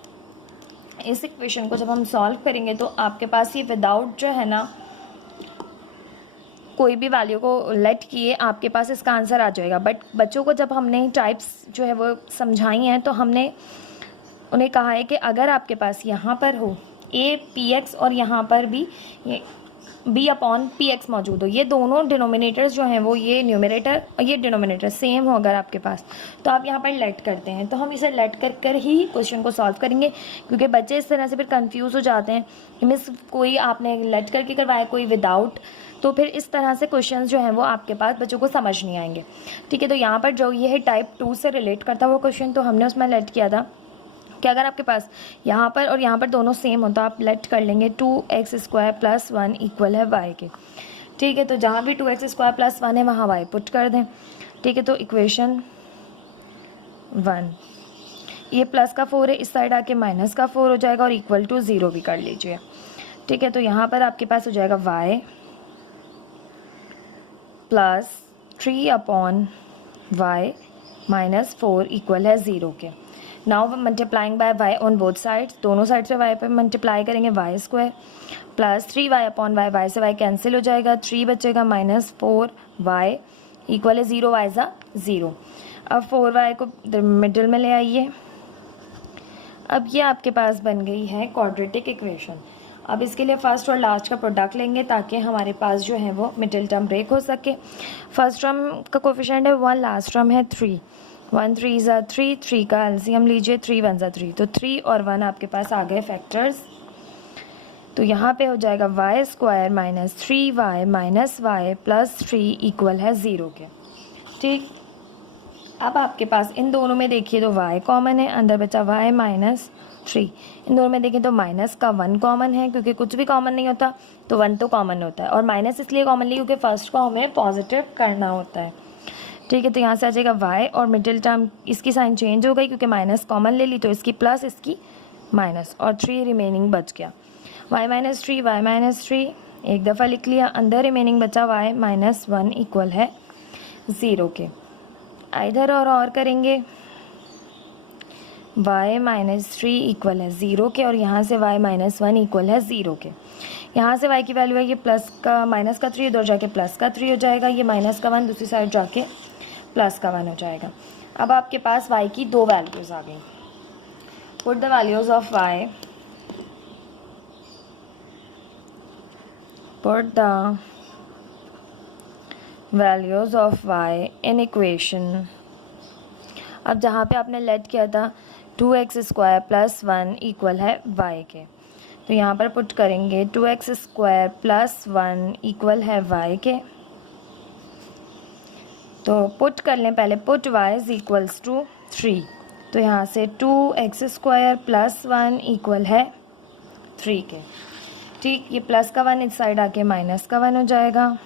इस इक्वेशन को जब हम सॉल्व करेंगे तो आपके पास ये विदाउट जो है ना कोई भी वैल्यू को लेट किए आपके पास इसका आंसर आ जाएगा। बट बच्चों को जब हमने टाइप्स जो है वो समझाई हैं तो हमने उन्हें कहा है कि अगर आपके पास यहाँ पर हो a/px और यहाँ पर भी ये b/px मौजूद हो, ये दोनों डिनोमिनेटर्स जो हैं वो ये न्यूमरेटर और ये डिनोमिनेटर सेम हो अगर आपके पास, तो आप यहाँ पर लेट करते हैं। तो हम इसे लेट कर कर ही क्वेश्चन को सॉल्व करेंगे, क्योंकि बच्चे इस तरह से फिर कंफ्यूज हो जाते हैं कि मिस कोई आपने लेट करके करवाया कोई विदाउट, तो फिर इस तरह से क्वेश्चंस जो हैं वो आपके पास बच्चों को समझ नहीं आएंगे। ठीक है, तो यहाँ पर जो ये है टाइप 2 से रिलेट करता हुआ क्वेश्चन, तो हमने उसमें लेट किया था कि अगर आपके पास यहाँ पर और यहाँ पर दोनों सेम हो तो आप लेट कर लेंगे 2x² + 1 इक्वल है y के। ठीक है, तो जहाँ भी 2x² + 1 है वहाँ y पुट कर दें। ठीक है, तो इक्वेशन 1, ये प्लस का 4 है, इस साइड आके माइनस का 4 हो जाएगा और इक्वल टू 0 भी कर लीजिए। ठीक है, तो यहाँ पर आपके पास हो जाएगा y + 3/y - 4 इक्वल है 0 के। Now multiplying by y on both sides, दोनों साइड से y पे मल्टीप्लाई करेंगे y² + 3y/y, y से y कैंसिल हो जाएगा, 3 बचेगा -4y इक्वल है 0, y ज़ा 0। अब 4y को मिडिल में ले आइए। अब ये आपके पास बन गई है क्वाड्रेटिक इक्वेशन। अब इसके लिए फर्स्ट और लास्ट का प्रोडक्ट लेंगे ताकि हमारे पास जो है वो मिडिल टर्म ब्रेक हो सके। फर्स्ट टर्म का कोफिशिएंट है 1, लास्ट टर्म है 3। 1 3 ज़ा 3, 3 का एलसीएम लीजिए, 3 1 ज़ा 3, तो 3 और 1 आपके पास आ गए फैक्टर्स। तो यहाँ पे हो जाएगा y² - 3y - y + 3 इक्वल है 0 के। ठीक, अब आपके पास इन दोनों में देखिए तो y कॉमन है, अंदर बचा y - 3। इन दोनों में देखें तो माइनस का 1 कॉमन है, क्योंकि कुछ भी कॉमन नहीं होता तो 1 तो कॉमन होता है, और माइनस इसलिए कॉमन नहीं क्योंकि फर्स्ट को हमें पॉजिटिव करना होता है। ठीक है, तो यहाँ से आ जाएगा y और मिडिल टर्म इसकी साइन चेंज हो गई क्योंकि माइनस कॉमन ले ली, तो इसकी प्लस इसकी माइनस और 3 रिमेनिंग बच गया। y - 3 y - 3 एक दफ़ा लिख लिया, अंदर रिमेनिंग बचा y - 1 इक्वल है 0 के। इधर और करेंगे y - 3 इक्वल है 0 के, और यहाँ से y - 1 इक्वल है 0 के। यहाँ से y की वैल्यू है ये प्लस का माइनस का 3, उधर जाके प्लस का 3 हो जाएगा, ये माइनस का 1 दूसरी साइड जाके प्लस का 1 हो जाएगा। अब आपके पास y की 2 वैल्यूज़ आ गई। Put the values of y, put the values of y in equation. अब जहाँ पे आपने लेट किया था 2x² + 1 इक्वल है y के, तो यहाँ पर पुट करेंगे 2x² + 1 इक्वल है y के। तो पुट कर लें पहले, पुट y = 3, तो यहाँ से 2x² + 1 इक्वल है 3 के। ठीक, ये प्लस का 1 इस साइड आके माइनस का 1 हो जाएगा,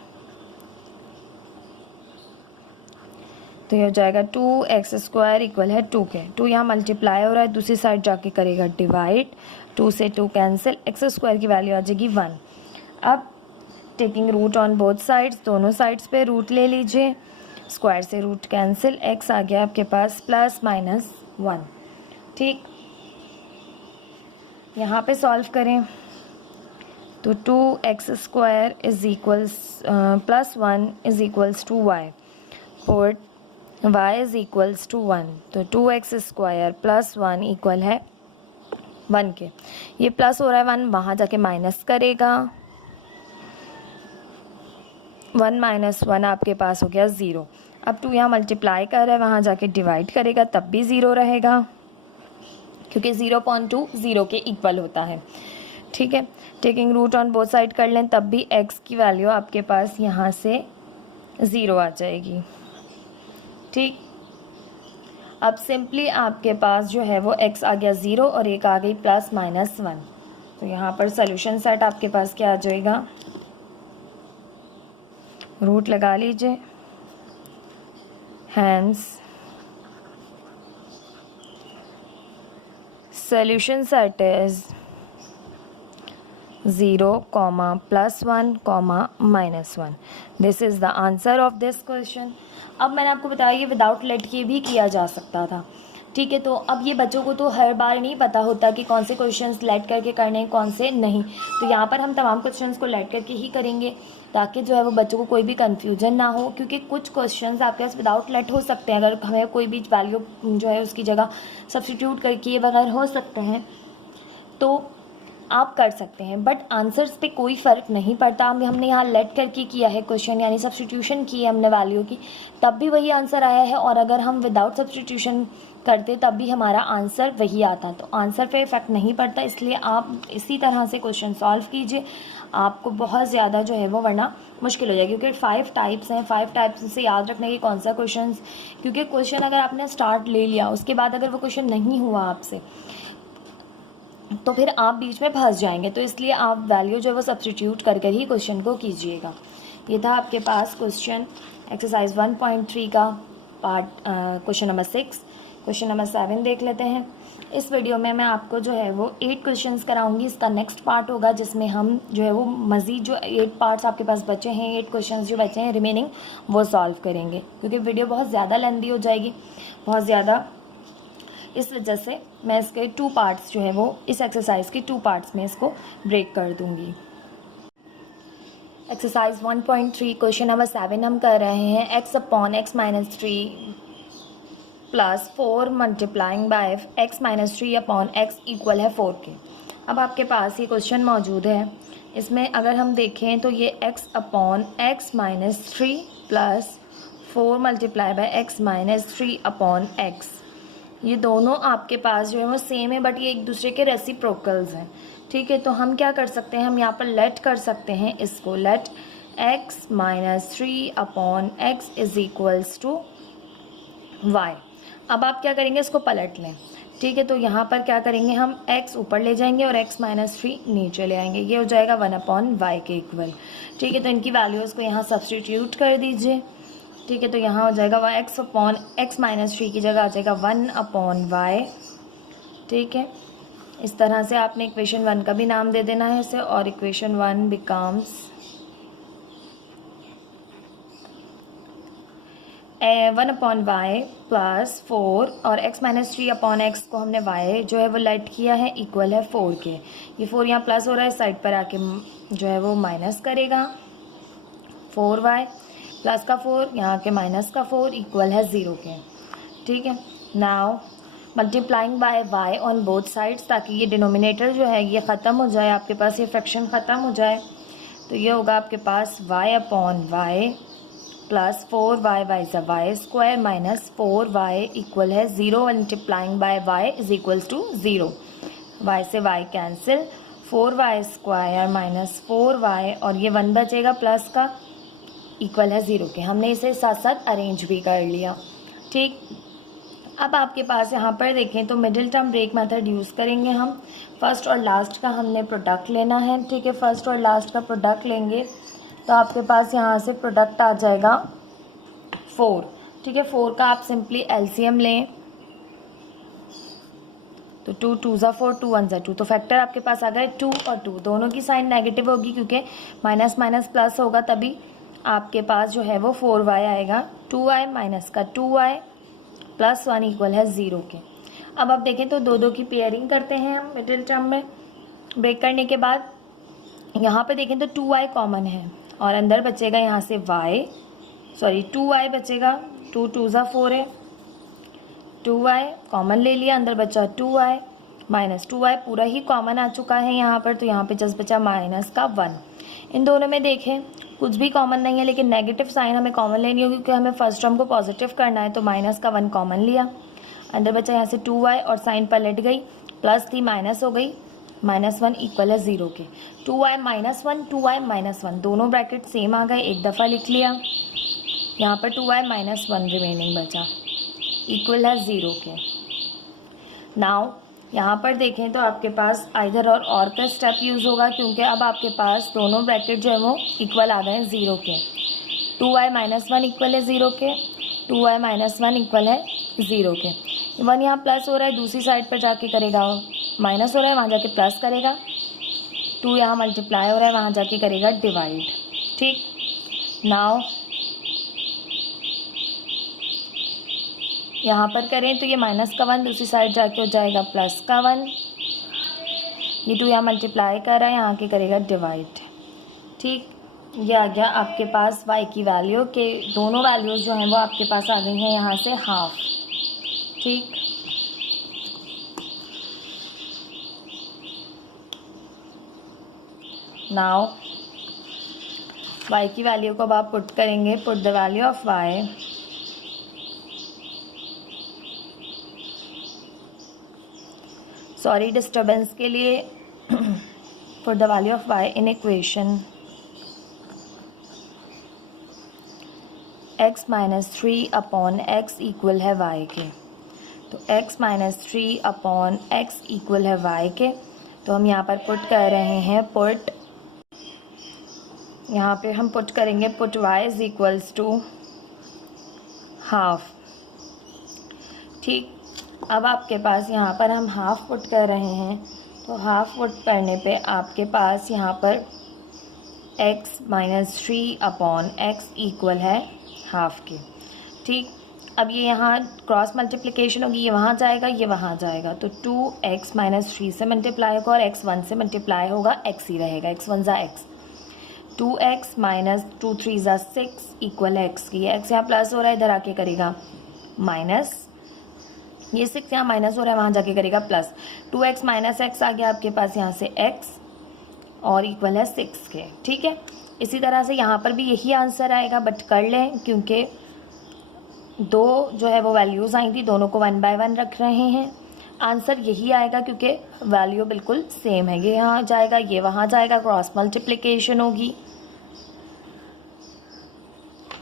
तो ये हो जाएगा 2x² इक्वल है 2 के। 2 यहाँ मल्टीप्लाई हो रहा है, दूसरी साइड जाके करेगा डिवाइड, 2 से 2 कैंसिल, x² की वैल्यू आ जाएगी 1। अब taking root on both sides, दोनों साइड्स पे रूट ले लीजिए, स्क्वायर से रूट कैंसिल, x आ गया आपके पास +-1। ठीक, यहाँ पे सॉल्व करें तो 2x² + 1 = y, पुट y = 1, तो 2x² + 1 इक्वल है 1 के। ये प्लस हो रहा है 1, वहाँ जाके माइनस करेगा, 1 - 1 आपके पास हो गया 0। अब 2 यहाँ मल्टीप्लाई कर रहा है, वहाँ जाके डिवाइड करेगा तब भी 0 रहेगा, क्योंकि 0.2 0 के इक्वल होता है। ठीक है, taking root on both side कर लें तब भी x की वैल्यू आपके पास यहाँ से 0 आ जाएगी। ठीक, अब सिंपली आपके पास जो है वो x आ गया 0 और एक आ गई ±1। तो यहाँ पर सोल्यूशन सेट आपके पास क्या आ जाएगा, रूट लगा लीजिए। Hence solution set is 0, +1, -1। This is the answer of this question. अब मैंने आपको बताया ये विदाउट लेट के भी किया जा सकता था, ठीक है। तो अब ये बच्चों को तो हर बार नहीं पता होता कि कौन से क्वेश्चंस लेट करके करने हैं, कौन से नहीं। तो यहाँ पर हम तमाम क्वेश्चंस को लेट करके ही करेंगे ताकि जो है वो बच्चों को कोई भी कन्फ्यूजन ना हो, क्योंकि कुछ क्वेश्चंस आपके पास विदाउट लेट हो सकते हैं। अगर हमें कोई भी वैल्यू जो है उसकी जगह सब्स्टिट्यूट करके वगैरह हो सकते हैं तो आप कर सकते हैं, बट आंसर्स पे कोई फ़र्क नहीं पड़ता। हमने यहाँ लेट करके किया है क्वेश्चन, यानी सब्स्टिट्यूशन की है हमने वैल्यू की, तब भी वही आंसर आया है। और अगर हम विदाउट सब्स्टिट्यूशन करते तब भी हमारा आंसर वही आता। तो आंसर पे इफेक्ट नहीं पड़ता, इसलिए आप इसी तरह से क्वेश्चन सॉल्व कीजिए। आपको बहुत ज़्यादा जो है वो वरना मुश्किल हो जाएगी, क्योंकि 5 टाइप्स हैं। 5 टाइप्स से याद रखने की कौन सा क्वेश्चन, क्योंकि क्वेश्चन अगर आपने स्टार्ट ले लिया उसके बाद अगर वो क्वेश्चन नहीं हुआ आपसे तो फिर आप बीच में फंस जाएंगे। तो इसलिए आप वैल्यू जो है वो सब्स्टिट्यूट कर कर ही क्वेश्चन को कीजिएगा। ये था आपके पास क्वेश्चन एक्सरसाइज 1.3 का part question number 6। Question number 7 देख लेते हैं। इस वीडियो में मैं आपको जो है वो 8 क्वेश्चंस कराऊंगी। इसका नेक्स्ट पार्ट होगा जिसमें हम जो है वो मज़ीद जो 8 पार्ट्स आपके पास बचे हैं, 8 क्वेश्चंस जो बचे हैं रिमेनिंग, वो सॉल्व करेंगे, क्योंकि वीडियो बहुत ज़्यादा लेंदी हो जाएगी, बहुत ज़्यादा। इस वजह से मैं इसके 2 पार्ट्स जो है वो इस एक्सरसाइज के 2 पार्ट्स में इसको ब्रेक कर दूंगी। एक्सरसाइज 1.3 क्वेश्चन नंबर 7 हम कर रहे हैं। x/(x-3) + 4 × x-3 इक्वल है 4 के। अब आपके पास ये क्वेश्चन मौजूद है। इसमें अगर हम देखें तो ये x/(x-3) + 4 × x-3 ये दोनों आपके पास जो है वो सेम है, बट ये एक दूसरे के रेसिप्रोकल्स हैं, ठीक है। तो हम क्या कर सकते हैं, हम यहाँ पर लेट कर सकते हैं इसको, लेट x-3/x = y। अब आप क्या करेंगे, इसको पलट लें, ठीक है। तो यहाँ पर क्या करेंगे, हम x ऊपर ले जाएंगे और x-3 नीचे ले आएंगे। ये हो जाएगा 1/y के इक्वल, ठीक है। तो इनकी वैल्यूज़ को यहाँ सब्स्टिट्यूट कर दीजिए, ठीक है। तो यहाँ हो जाएगा x/(x-3) की जगह आ जाएगा 1/y, ठीक है। इस तरह से आपने इक्वेशन 1 का भी नाम दे देना है इसे, और इक्वेशन 1 बिकम्स 1/y + 4 और x-3/x को हमने y जो है वो लेट किया है इक्वल है 4 के। ये 4 यहाँ प्लस हो रहा है, साइड पर आके जो है वो माइनस करेगा। 4y प्लस का 4 यहाँ के माइनस का 4 इक्वल है 0 के, ठीक है। Now multiplying by y on both sides, ताकि ये डिनोमिनेटर जो है ये ख़त्म हो जाए, आपके पास ये फ्रैक्शन ख़त्म हो जाए। तो ये होगा आपके पास y/y + 4y y = y² - 4y equal है 0। Multiplying by y is equals to 0। y से y कैंसिल, 4y² - 4y और ये 1 बचेगा प्लस का, इक्वल है 0 के। हमने इसे साथ साथ अरेंज भी कर लिया, ठीक। अब आपके पास यहाँ पर देखें तो middle term break method use करेंगे हम। फर्स्ट और लास्ट का हमने प्रोडक्ट लेना है, ठीक है। फर्स्ट और लास्ट का प्रोडक्ट लेंगे तो आपके पास यहाँ से प्रोडक्ट आ जाएगा 4, ठीक है। 4 का आप सिंपली एलसीएम लें तो 2 × 2 = 4, 2 × 1 = 2। तो फैक्टर आपके पास आ गए 2 और 2, दोनों की साइन नेगेटिव होगी, क्योंकि माइनस माइनस प्लस होगा, तभी आपके पास जो है वो 4y आएगा। 2y माइनस का 2y + 1 इक्वल है 0 के। अब आप देखें तो 2 की पेयरिंग करते हैं हम मिडिल टर्म में। ब्रेक करने के बाद यहाँ पे देखें तो 2y कॉमन है और अंदर बचेगा यहाँ से 2y बचेगा। 2 × 2 = 4 है, 2y कॉमन ले लिया, अंदर बचा 2y माइनस 2y पूरा ही कॉमन आ चुका है यहाँ पर। तो यहाँ पे जस्ट बचा माइनस का 1। इन दोनों में देखें कुछ भी कॉमन नहीं है, लेकिन नेगेटिव साइन हमें कॉमन लेनी होगी, क्योंकि हमें फर्स्ट टर्म को पॉजिटिव करना है। तो माइनस का 1 कॉमन लिया, अंदर बचा यहाँ से 2y और साइन पलट गई, प्लस थी माइनस हो गई, -1 इक्वल है 0 के। 2y - 1 2y - 1 दोनों ब्रैकेट सेम आ गए, एक दफ़ा लिख लिया। यहाँ पर 2y - 1 रिमेनिंग बचा, इक्वल है 0 के। नाउ यहाँ पर देखें तो आपके पास आइदर और का स्टेप यूज़ होगा, क्योंकि अब आपके पास दोनों ब्रैकेट जो है वो इक्वल आ गए हैं 0 के। 2y माइनस 1 इक्वल है 0 के, 2y माइनस 1 इक्वल है 0 के। 1 यहाँ प्लस हो रहा है, दूसरी साइड पर जाके करेगा माइनस हो रहा है, वहाँ जाके प्लस करेगा। 2 यहाँ मल्टीप्लाई हो रहा है, वहाँ जाके करेगा डिवाइड। ठीक, नाउ यहाँ पर करें तो ये माइनस का 1 दूसरी साइड जाके हो जाएगा प्लस का 1। ये 2 यहाँ मल्टीप्लाई कर रहा है, यहाँ के करेगा डिवाइड। ठीक, ये आ गया आपके पास y की वैल्यू के दोनों वैल्यूज़ जो हैं वो आपके पास आ गई हैं यहाँ से हाफ। ठीक, नाउ y की वैल्यू को अब आप पुट करेंगे, put the value of y sorry disturbance के लिए put the value of y in equation x minus 3 upon x equal है y के। तो x minus 3 upon x equal है y के। तो हम यहाँ पर पुट कर रहे हैं, पुट यहाँ पे हम पुट करेंगे put y is equals to half. ठीक, अब आपके पास यहाँ पर हम हाफ पुट कर रहे हैं, तो हाफ पुट करने पे आपके पास यहाँ पर x minus 3 upon x equal है हाफ के। ठीक, अब ये यहाँ क्रॉस मल्टीप्लिकेशन होगी, ये वहाँ जाएगा, ये वहाँ जाएगा, तो 2x माइनस 3 से मल्टीप्लाई होगा और x 1 से मल्टीप्लाई होगा, x ही रहेगा, x 1 ज़ा x। 2x माइनस 2 3 ज़ा 6 इक्वल है x की। ये x यहाँ प्लस हो रहा है, इधर आके करेगा माइनस, ये 6 यहाँ माइनस हो रहा है, वहाँ जाके करेगा प्लस। 2x माइनस x आ गया आपके पास यहाँ से x और इक्वल है 6 के। ठीक है, इसी तरह से यहाँ पर भी यही आंसर आएगा, बट कर लें क्योंकि दो जो है वो वैल्यूज़ आई थी, दोनों को 1 बाय 1 रख रहे हैं। आंसर यही आएगा क्योंकि वैल्यू बिल्कुल सेम है, ये यहाँ जाएगा, ये वहाँ जाएगा, क्रॉस मल्टीप्लिकेशन होगी।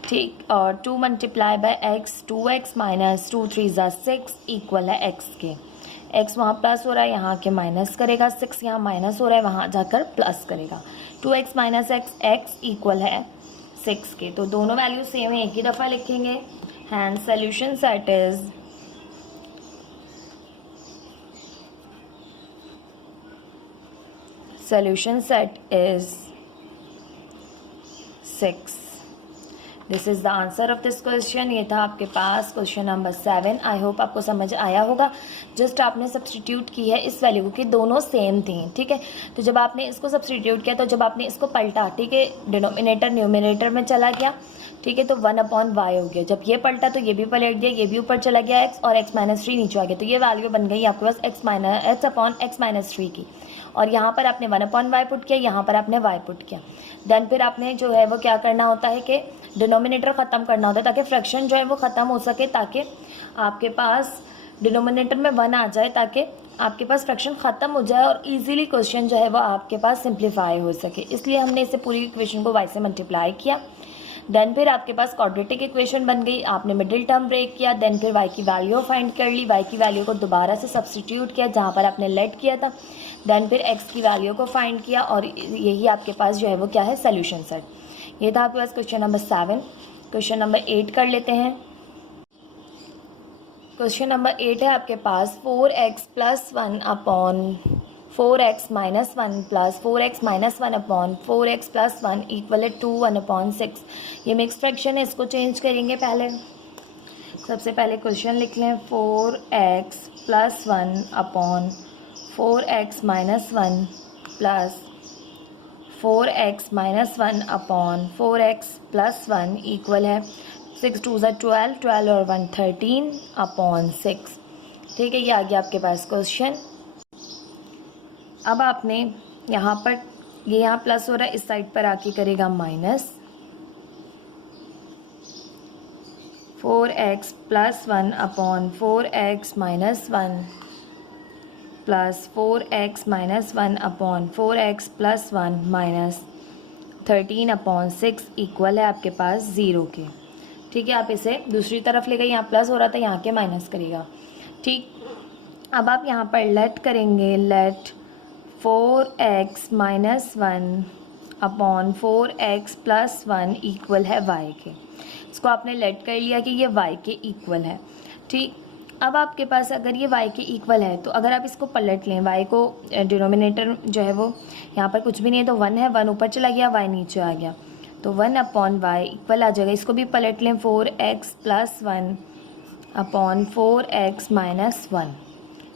ठीक, और 2 multiply by x, 2x minus 2 3 ज़ा 6 इक्वल है x के। x वहाँ प्लस हो रहा है, यहाँ के माइनस करेगा, 6 यहाँ माइनस हो रहा है, वहाँ जाकर प्लस करेगा। 2x माइनस x इक्वल है 6 के। तो दोनों वैल्यू सेम है, एक ही दफ़ा लिखेंगे। Hand solution set is solution set is 6। This is the answer of this question. ये था आपके पास क्वेश्चन नंबर 7। आई होप आपको समझ आया होगा। जस्ट आपने सब्सटीट्यूट की है इस वैल्यू की, दोनों सेम थी। ठीक है, तो जब आपने इसको सब्सटीट्यूट किया, तो जब आपने इसको पलटा, ठीक है, डिनोमिनेटर न्यूमिनेटर में चला गया, ठीक है, तो 1 अपॉन वाई हो गया। जब ये पलटा तो ये भी पलट गया, ये भी ऊपर चला गया x, और x माइनस 3 नीचे आ गया, तो ये वैल्यू बन गई आपके पास x अपॉन x माइनस 3 की। और यहाँ पर आपने 1 अपॉन वाई पुट किया, यहाँ पर आपने y पुट किया। देन फिर आपने जो है वो क्या करना होता है कि डिनोमिनेटर ख़त्म करना होता है, ताकि फ्रैक्शन जो है वो ख़त्म हो सके, ताकि आपके पास डिनोमिनेटर में 1 आ जाए, ताकि आपके पास फ्रैक्शन ख़त्म हो जाए और इजीली क्वेश्चन जो है वो आपके पास सिंप्लीफाई हो सके। इसलिए हमने इसे पूरी इक्वेशन को y से मल्टीप्लाई किया। देन फिर आपके पास क्वाड्रेटिक इक्वेशन बन गई, आपने मिडिल टर्म ब्रेक किया। देन फिर y की वैल्यू फाइंड कर ली, y की वैल्यू को दोबारा से सब्सटीट्यूट किया जहाँ पर आपने लेट किया था। देन फिर x की वैल्यू को फाइंड किया, और यही आपके पास जो है वो क्या है, सोल्यूशन सेट। ये था आपके पास क्वेश्चन नंबर 7। क्वेश्चन नंबर 8 कर लेते हैं। क्वेश्चन नंबर 8 है आपके पास 4x plus 1 upon 4x minus 1 plus 4x minus 1 upon 4x plus 1 equal है 2 1 अपॉन 6। ये मिक्स फ्रैक्शन है, इसको चेंज करेंगे। पहले सबसे पहले क्वेश्चन लिख लें, 4x plus 1 upon 4x minus 1 plus 4x minus 1 upon 4x plus 1 equal है 6 2 ज़ा 12, 12 और 1 13 अपॉन 6। ठीक है, ये आ गया आपके पास क्वेश्चन। अब आपने यहाँ पर ये यहाँ प्लस हो रहा है, इस साइड पर आके करेगा minus. 4x plus 1 upon 4x minus 1 plus 4x minus 1 upon 4x plus 1 minus 13 upon 6 equal है आपके पास 0 के। ठीक है, आप इसे दूसरी तरफ ले गए, यहाँ प्लस हो रहा था, यहाँ के माइनस करेगा। ठीक, अब आप यहाँ पर लेट करेंगे, let 4x minus 1 upon 4x plus 1 equal है y के। इसको आपने लेट कर लिया कि ये y के इक्वल है। ठीक, अब आपके पास अगर ये y के इक्वल है तो अगर आप इसको पलट लें, y को डिनोमिनेटर जो है वो यहाँ पर कुछ भी नहीं है तो 1 है, 1 ऊपर चला गया, y नीचे आ गया, तो 1 अपॉन y इक्वल आ जाएगा। इसको भी पलट लें, 4x plus 1 upon 4x minus 1।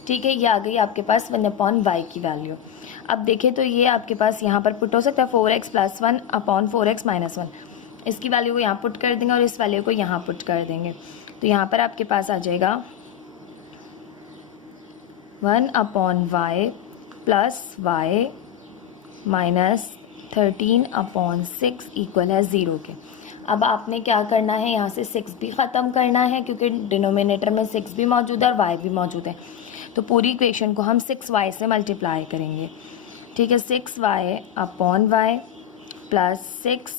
ठीक है, ये आ गई आपके पास 1 अपॉन y की वैल्यू। अब देखें तो ये आपके पास यहाँ पर पुट हो सकता है 4x plus 1 upon 4x minus 1। इसकी वैल्यू को यहाँ पुट कर देंगे और इस वैल्यू को यहाँ पुट कर देंगे, तो यहाँ पर आपके पास आ जाएगा 1 upon y plus y minus 13 upon 6 equal है 0 के। अब आपने क्या करना है, यहाँ से 6 भी ख़त्म करना है क्योंकि डिनोमिनेटर में 6 भी मौजूद है और y भी मौजूद है, तो पूरी इक्वेशन को हम 6y से मल्टीप्लाई करेंगे। ठीक है, 6y upon y plus 6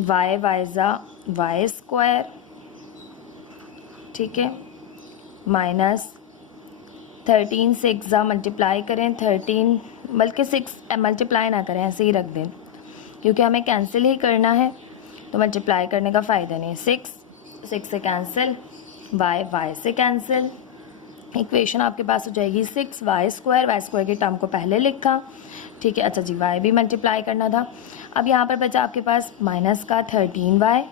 y वाइजा y square, ठीक है, माइनस 13 6 ज़ा मल्टीप्लाई करें 13, बल्कि 6 मल्टीप्लाई ना करें, ऐसे ही रख दें क्योंकि हमें कैंसिल ही करना है, तो मल्टीप्लाई करने का फ़ायदा नहीं। 6 से कैंसिल, y से कैंसिल, इक्वेशन आपके पास हो जाएगी 6y स्क्वायर के टर्म को पहले लिखा। ठीक है, अच्छा जी, y भी मल्टीप्लाई करना था। अब यहाँ पर बचा आपके पास माइनस का 13y।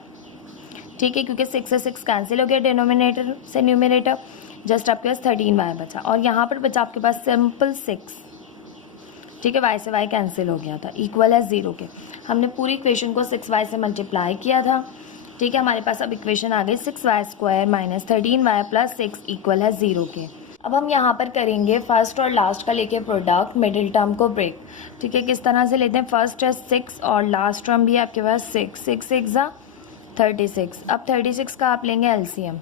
ठीक है, क्योंकि 6 से 6 कैंसिल हो गया डिनोमिनेटर से न्यूमरेटर, जस्ट आपके पास 13y बचा, और यहाँ पर बचा आपके पास सिंपल 6। ठीक है, y से y कैंसिल हो गया था, इक्वल है 0 के। हमने पूरी इक्वेशन को 6y से मल्टीप्लाई किया था। ठीक है, हमारे पास अब इक्वेशन आ गई 6y square minus 13y plus 6 equal है 0 के। अब हम यहाँ पर करेंगे फर्स्ट और लास्ट का लेके प्रोडक्ट, मिडिल टर्म को ब्रेक। ठीक है, किस तरह से लेते हैं, फर्स्ट है 6 और लास्ट टर्म भी आपके पास 6 6 36। अब 36 का आप लेंगे एलसीएम।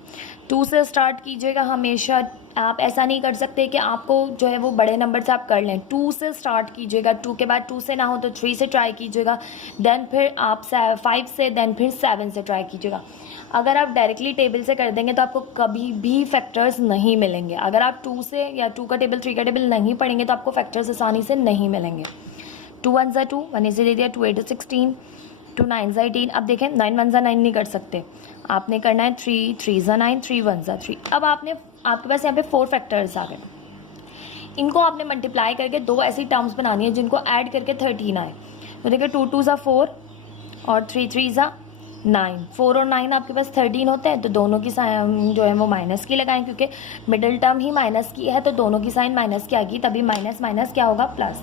2 से स्टार्ट कीजिएगा हमेशा, आप ऐसा नहीं कर सकते कि आपको जो है वो बड़े नंबर से आप कर लें। 2 से स्टार्ट कीजिएगा, 2 के बाद 2 से ना हो तो 3 से ट्राई कीजिएगा, देन फिर आप 5 से, देन फिर 7 से ट्राई कीजिएगा। अगर आप डायरेक्टली टेबल से कर देंगे तो आपको कभी भी फैक्टर्स नहीं मिलेंगे। अगर आप 2 से या 2 का टेबल 3 का टेबल नहीं पढ़ेंगे तो आपको फैक्टर्स आसानी से नहीं मिलेंगे। 2 1 ज़ा 2, 1 इसे दे दिया, 2 8 16, 2 9 ज़ा 18। अब देखें 9 1 ज़ा 9 नहीं कर सकते, आपने करना है 3 3 ज़ा 9, 3 1 ज़ा 3। अब आपके पास यहाँ पे 4 फैक्टर्स आ गए, इनको आपने मल्टीप्लाई करके 2 ऐसी टर्म्स बनानी है जिनको ऐड करके 13 आए। तो देखिए 2 2 ज़ा 4 और 3 3 ज़ा 9, 4 और 9 आपके पास 13 होते हैं, तो दोनों की साइन जो है वो माइनस की लगाएं, क्योंकि मिडिल टर्म ही माइनस की है तो दोनों की साइन माइनस की आएगी, तभी माइनस माइनस क्या होगा, प्लस।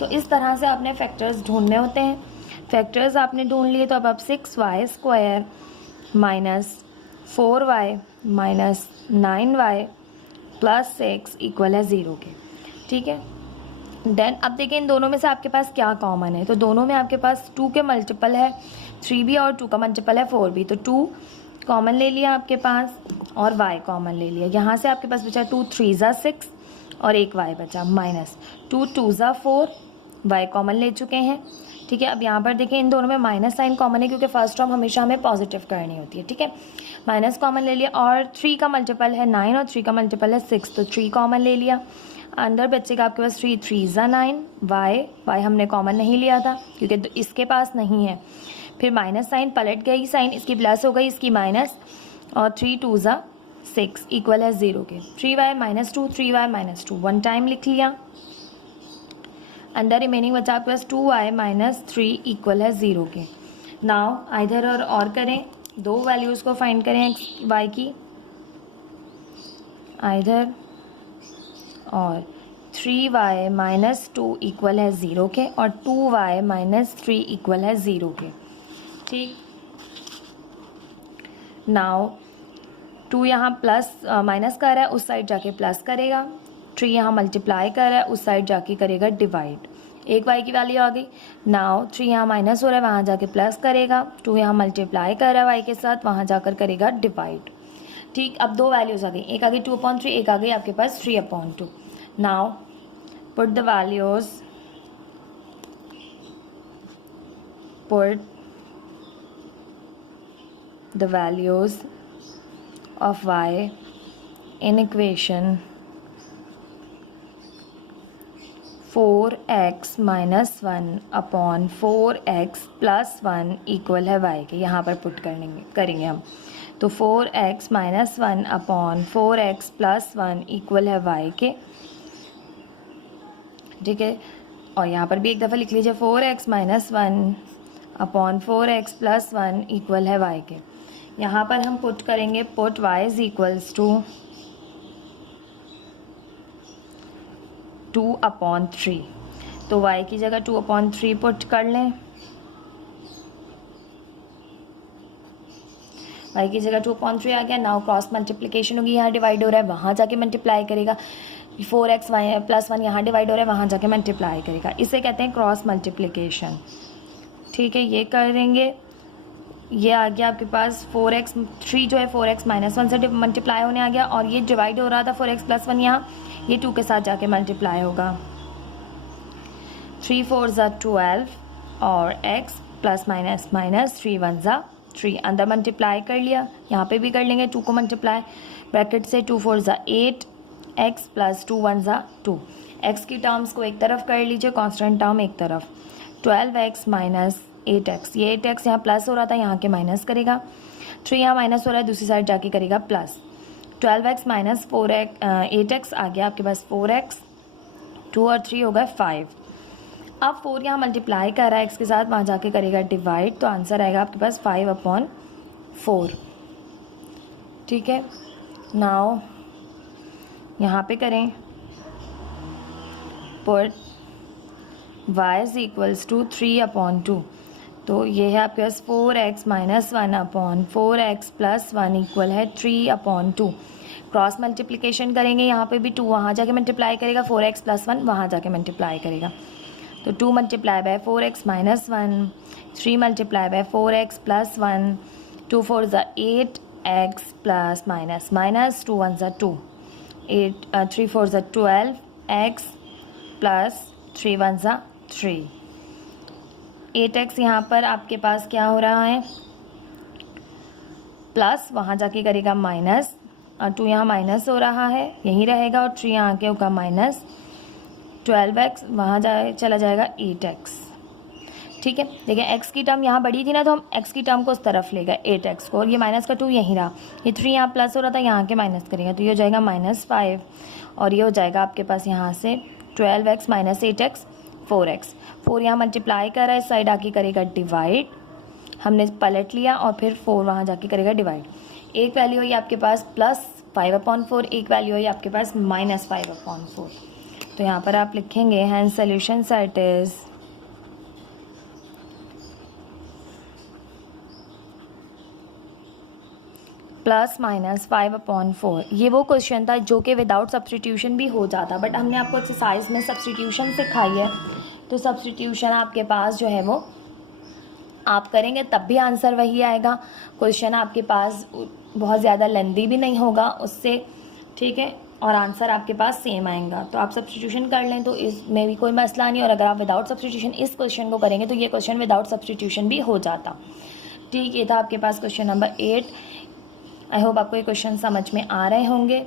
तो इस तरह से आपने फैक्टर्स ढूंढने होते हैं। फैक्टर्स आपने ढूंढ लिए, तो अब आप 6y square minus 4y minus 9y plus 6 equal है 0 के। ठीक है, देन अब देखें इन दोनों में से आपके पास क्या कॉमन है, तो दोनों में आपके पास 2 के मल्टीपल है 3 भी और 2 का मल्टीपल है 4 भी, तो 2 कॉमन ले लिया आपके पास और y कॉमन ले लिया। यहाँ से आपके पास बचा 2 3 ज़ा 6 और एक y बचा, माइनस 2 2 ज़ा 4, y कॉमन ले चुके हैं। ठीक है, अब यहाँ पर देखें इन दोनों में माइनस साइन कॉमन है क्योंकि फर्स्ट टर्म हमेशा हमें पॉजिटिव करनी होती है। ठीक है, माइनस कॉमन ले लिया, और 3 का मल्टीपल है 9 और 3 का मल्टीपल है 6, तो 3 कॉमन ले लिया। अंदर बच्चेगा आपके पास 3 3 ज़ा 9, y हमने कॉमन नहीं लिया था क्योंकि इसके पास नहीं है। फिर माइनस साइन पलट गई, साइन इसकी प्लस हो गई, इसकी माइनस, और 3 2 ज़ा 6 इक्वल है 0 के। 3y minus 2, 3y minus 2 one time लिख लिया। अंदर रिमेनिंग बचा आपके पास 2y माइनस 3 इक्वल है 0 के। नाउ आइधर और करें, 2 वैल्यूज़ को फाइंड करें y की, आइधर और 3y माइनस 2 इक्वल है 0 के और 2y माइनस 3 इक्वल है 0 के। ठीक, नाउ 2 यहाँ प्लस माइनस कर रहा है, उस साइड जाके प्लस करेगा। 3 यहाँ मल्टीप्लाई कर रहा है, उस साइड जाके करेगा डिवाइड। एक y की वैल्यू आ गई। नाउ 3 यहाँ माइनस हो रहा है, वहाँ जाके प्लस करेगा। 2 यहाँ मल्टीप्लाई कर रहा है y के साथ, वहाँ जाकर करेगा डिवाइड। ठीक, अब 2 वैल्यूज़ आ गई, एक आ गई 2/3, एक आ गई आपके पास 3/2। Now put the values, put the values of y in equation 4x minus 1 upon 4x plus 1 equal है y के, यहाँ पर पुट करेंगे हम। तो 4x minus 1 upon 4x plus 1 equal है y के, ठीक है। और यहाँ पर भी एक दफ़ा लिख लीजिए 4x minus 1 upon 4x plus 1 equal है y के। यहाँ पर हम पुट करेंगे, put y is equals to 2/3। तो y की जगह 2/3 पुट कर लें, y की जगह 2/3 आ गया। नाउ क्रॉस मल्टीप्लिकेशन होगी, यहाँ डिवाइड हो रहा है वहाँ जाके मल्टीप्लाई करेगा। 4x प्लस 1 यहाँ डिवाइड हो रहा है वहाँ जाके मल्टीप्लाई करेगा, इसे कहते हैं क्रॉस मल्टीप्लिकेशन, ठीक है। ये कर देंगे, ये आ गया आपके पास 4x 3 जो है 4x माइनस 1 से मल्टीप्लाई होने आ गया, और ये डिवाइड हो रहा था 4x प्लस 1, यहाँ ये 2 के साथ जाके मल्टीप्लाई होगा। 3 4 ज़ा 12 और x प्लस माइनस माइनस 3 1 ज़ा 3, अंदर मल्टीप्लाई कर लिया, यहाँ पे भी कर लेंगे 2 को मल्टीप्लाई, ब्रैकेट से 2 4 ज़ा 8 x प्लस 2 1 ज़ा 2। x की टर्म्स को एक तरफ कर लीजिए, कांस्टेंट टर्म एक तरफ। 12x माइनस 8x, ये 8x यहाँ प्लस हो रहा था यहाँ के माइनस करेगा, 3 यहाँ माइनस हो रहा है दूसरी साइड जाके करेगा प्लस। 12x माइनस 8x आ गया आपके पास 4x, 2 और 3 हो गए 5। अब 4 यहाँ मल्टीप्लाई कर रहा है x के साथ, वहाँ जाके करेगा डिवाइड, तो आंसर आएगा आपके पास 5/4, ठीक है। नाउ यहाँ पे करें put y is equals to 3/2, तो ये है आपके पास 4x minus 1 upon 4x plus 1 equal है 3/2। क्रॉस मल्टीप्लिकेशन करेंगे, यहाँ पे भी 2 वहाँ जाके मल्टीप्लाई करेगा, 4x प्लस 1 वहाँ जाके मल्टीप्लाई करेगा। तो 2 multiply by 4x minus 1, 3 multiply by 4x plus 1, 2 4 ज़ा 8x प्लस माइनस माइनस 2 1 ज़ा 2, 3 4 ज़ा 12x प्लस 3 1 ज़ा 3। 8x यहाँ पर आपके पास क्या हो रहा है प्लस, वहाँ जाके करेगा माइनस, और 2 यहाँ माइनस हो रहा है यहीं रहेगा, और 3 यहाँ के होगा माइनस, 12x वहाँ चला जाएगा 8x, ठीक है। देखिए x की टर्म यहाँ बड़ी थी ना, तो हम x की टर्म को उस तरफ ले गए 8x को, और ये माइनस का 2 यहीं रहा, ये 3 यहाँ प्लस हो रहा था यहाँ के माइनस करेगा, तो ये हो जाएगा -5, और ये हो जाएगा आपके पास यहाँ से 12x माइनस 8x 4x। 4 यहाँ मल्टीप्लाई कर रहा है, इस साइड आके करेगा डिवाइड, हमने पलट लिया, और फिर 4 वहाँ जाके करेगा डिवाइड। एक वैल्यू हुई आपके पास +5/4, एक वैल्यू हुई आपके पास -5/4। तो यहाँ पर आप लिखेंगे हैंस सोल्यूशन सेट इज +-5/4। ये वो क्वेश्चन था जो कि विदाउट सब्सटीट्यूशन भी हो जाता, बट हमने आपको एक्सरसाइज में सब्सटीट्यूशन सिखाई है, तो सब्सटीट्यूशन आपके पास जो है वो आप करेंगे तब भी आंसर वही आएगा। क्वेश्चन आपके पास बहुत ज़्यादा लेंदी भी नहीं होगा उससे, ठीक है, और आंसर आपके पास सेम आएगा। तो आप सब्सटीट्यूशन कर लें तो इसमें भी कोई मसला नहीं, और अगर आप विदाउट सब्सटीट्यूशन इस क्वेश्चन को करेंगे तो ये क्वेश्चन विदाउट सब्सटीट्यूशन भी हो जाता, ठीक। ये था आपके पास क्वेश्चन नंबर 8। आई होप आपको ये क्वेश्चन समझ में आ रहे होंगे।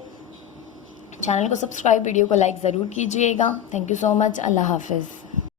चैनल को सब्सक्राइब, वीडियो को लाइक ज़रूर कीजिएगा। Thank you so much. Allah हाफिज़।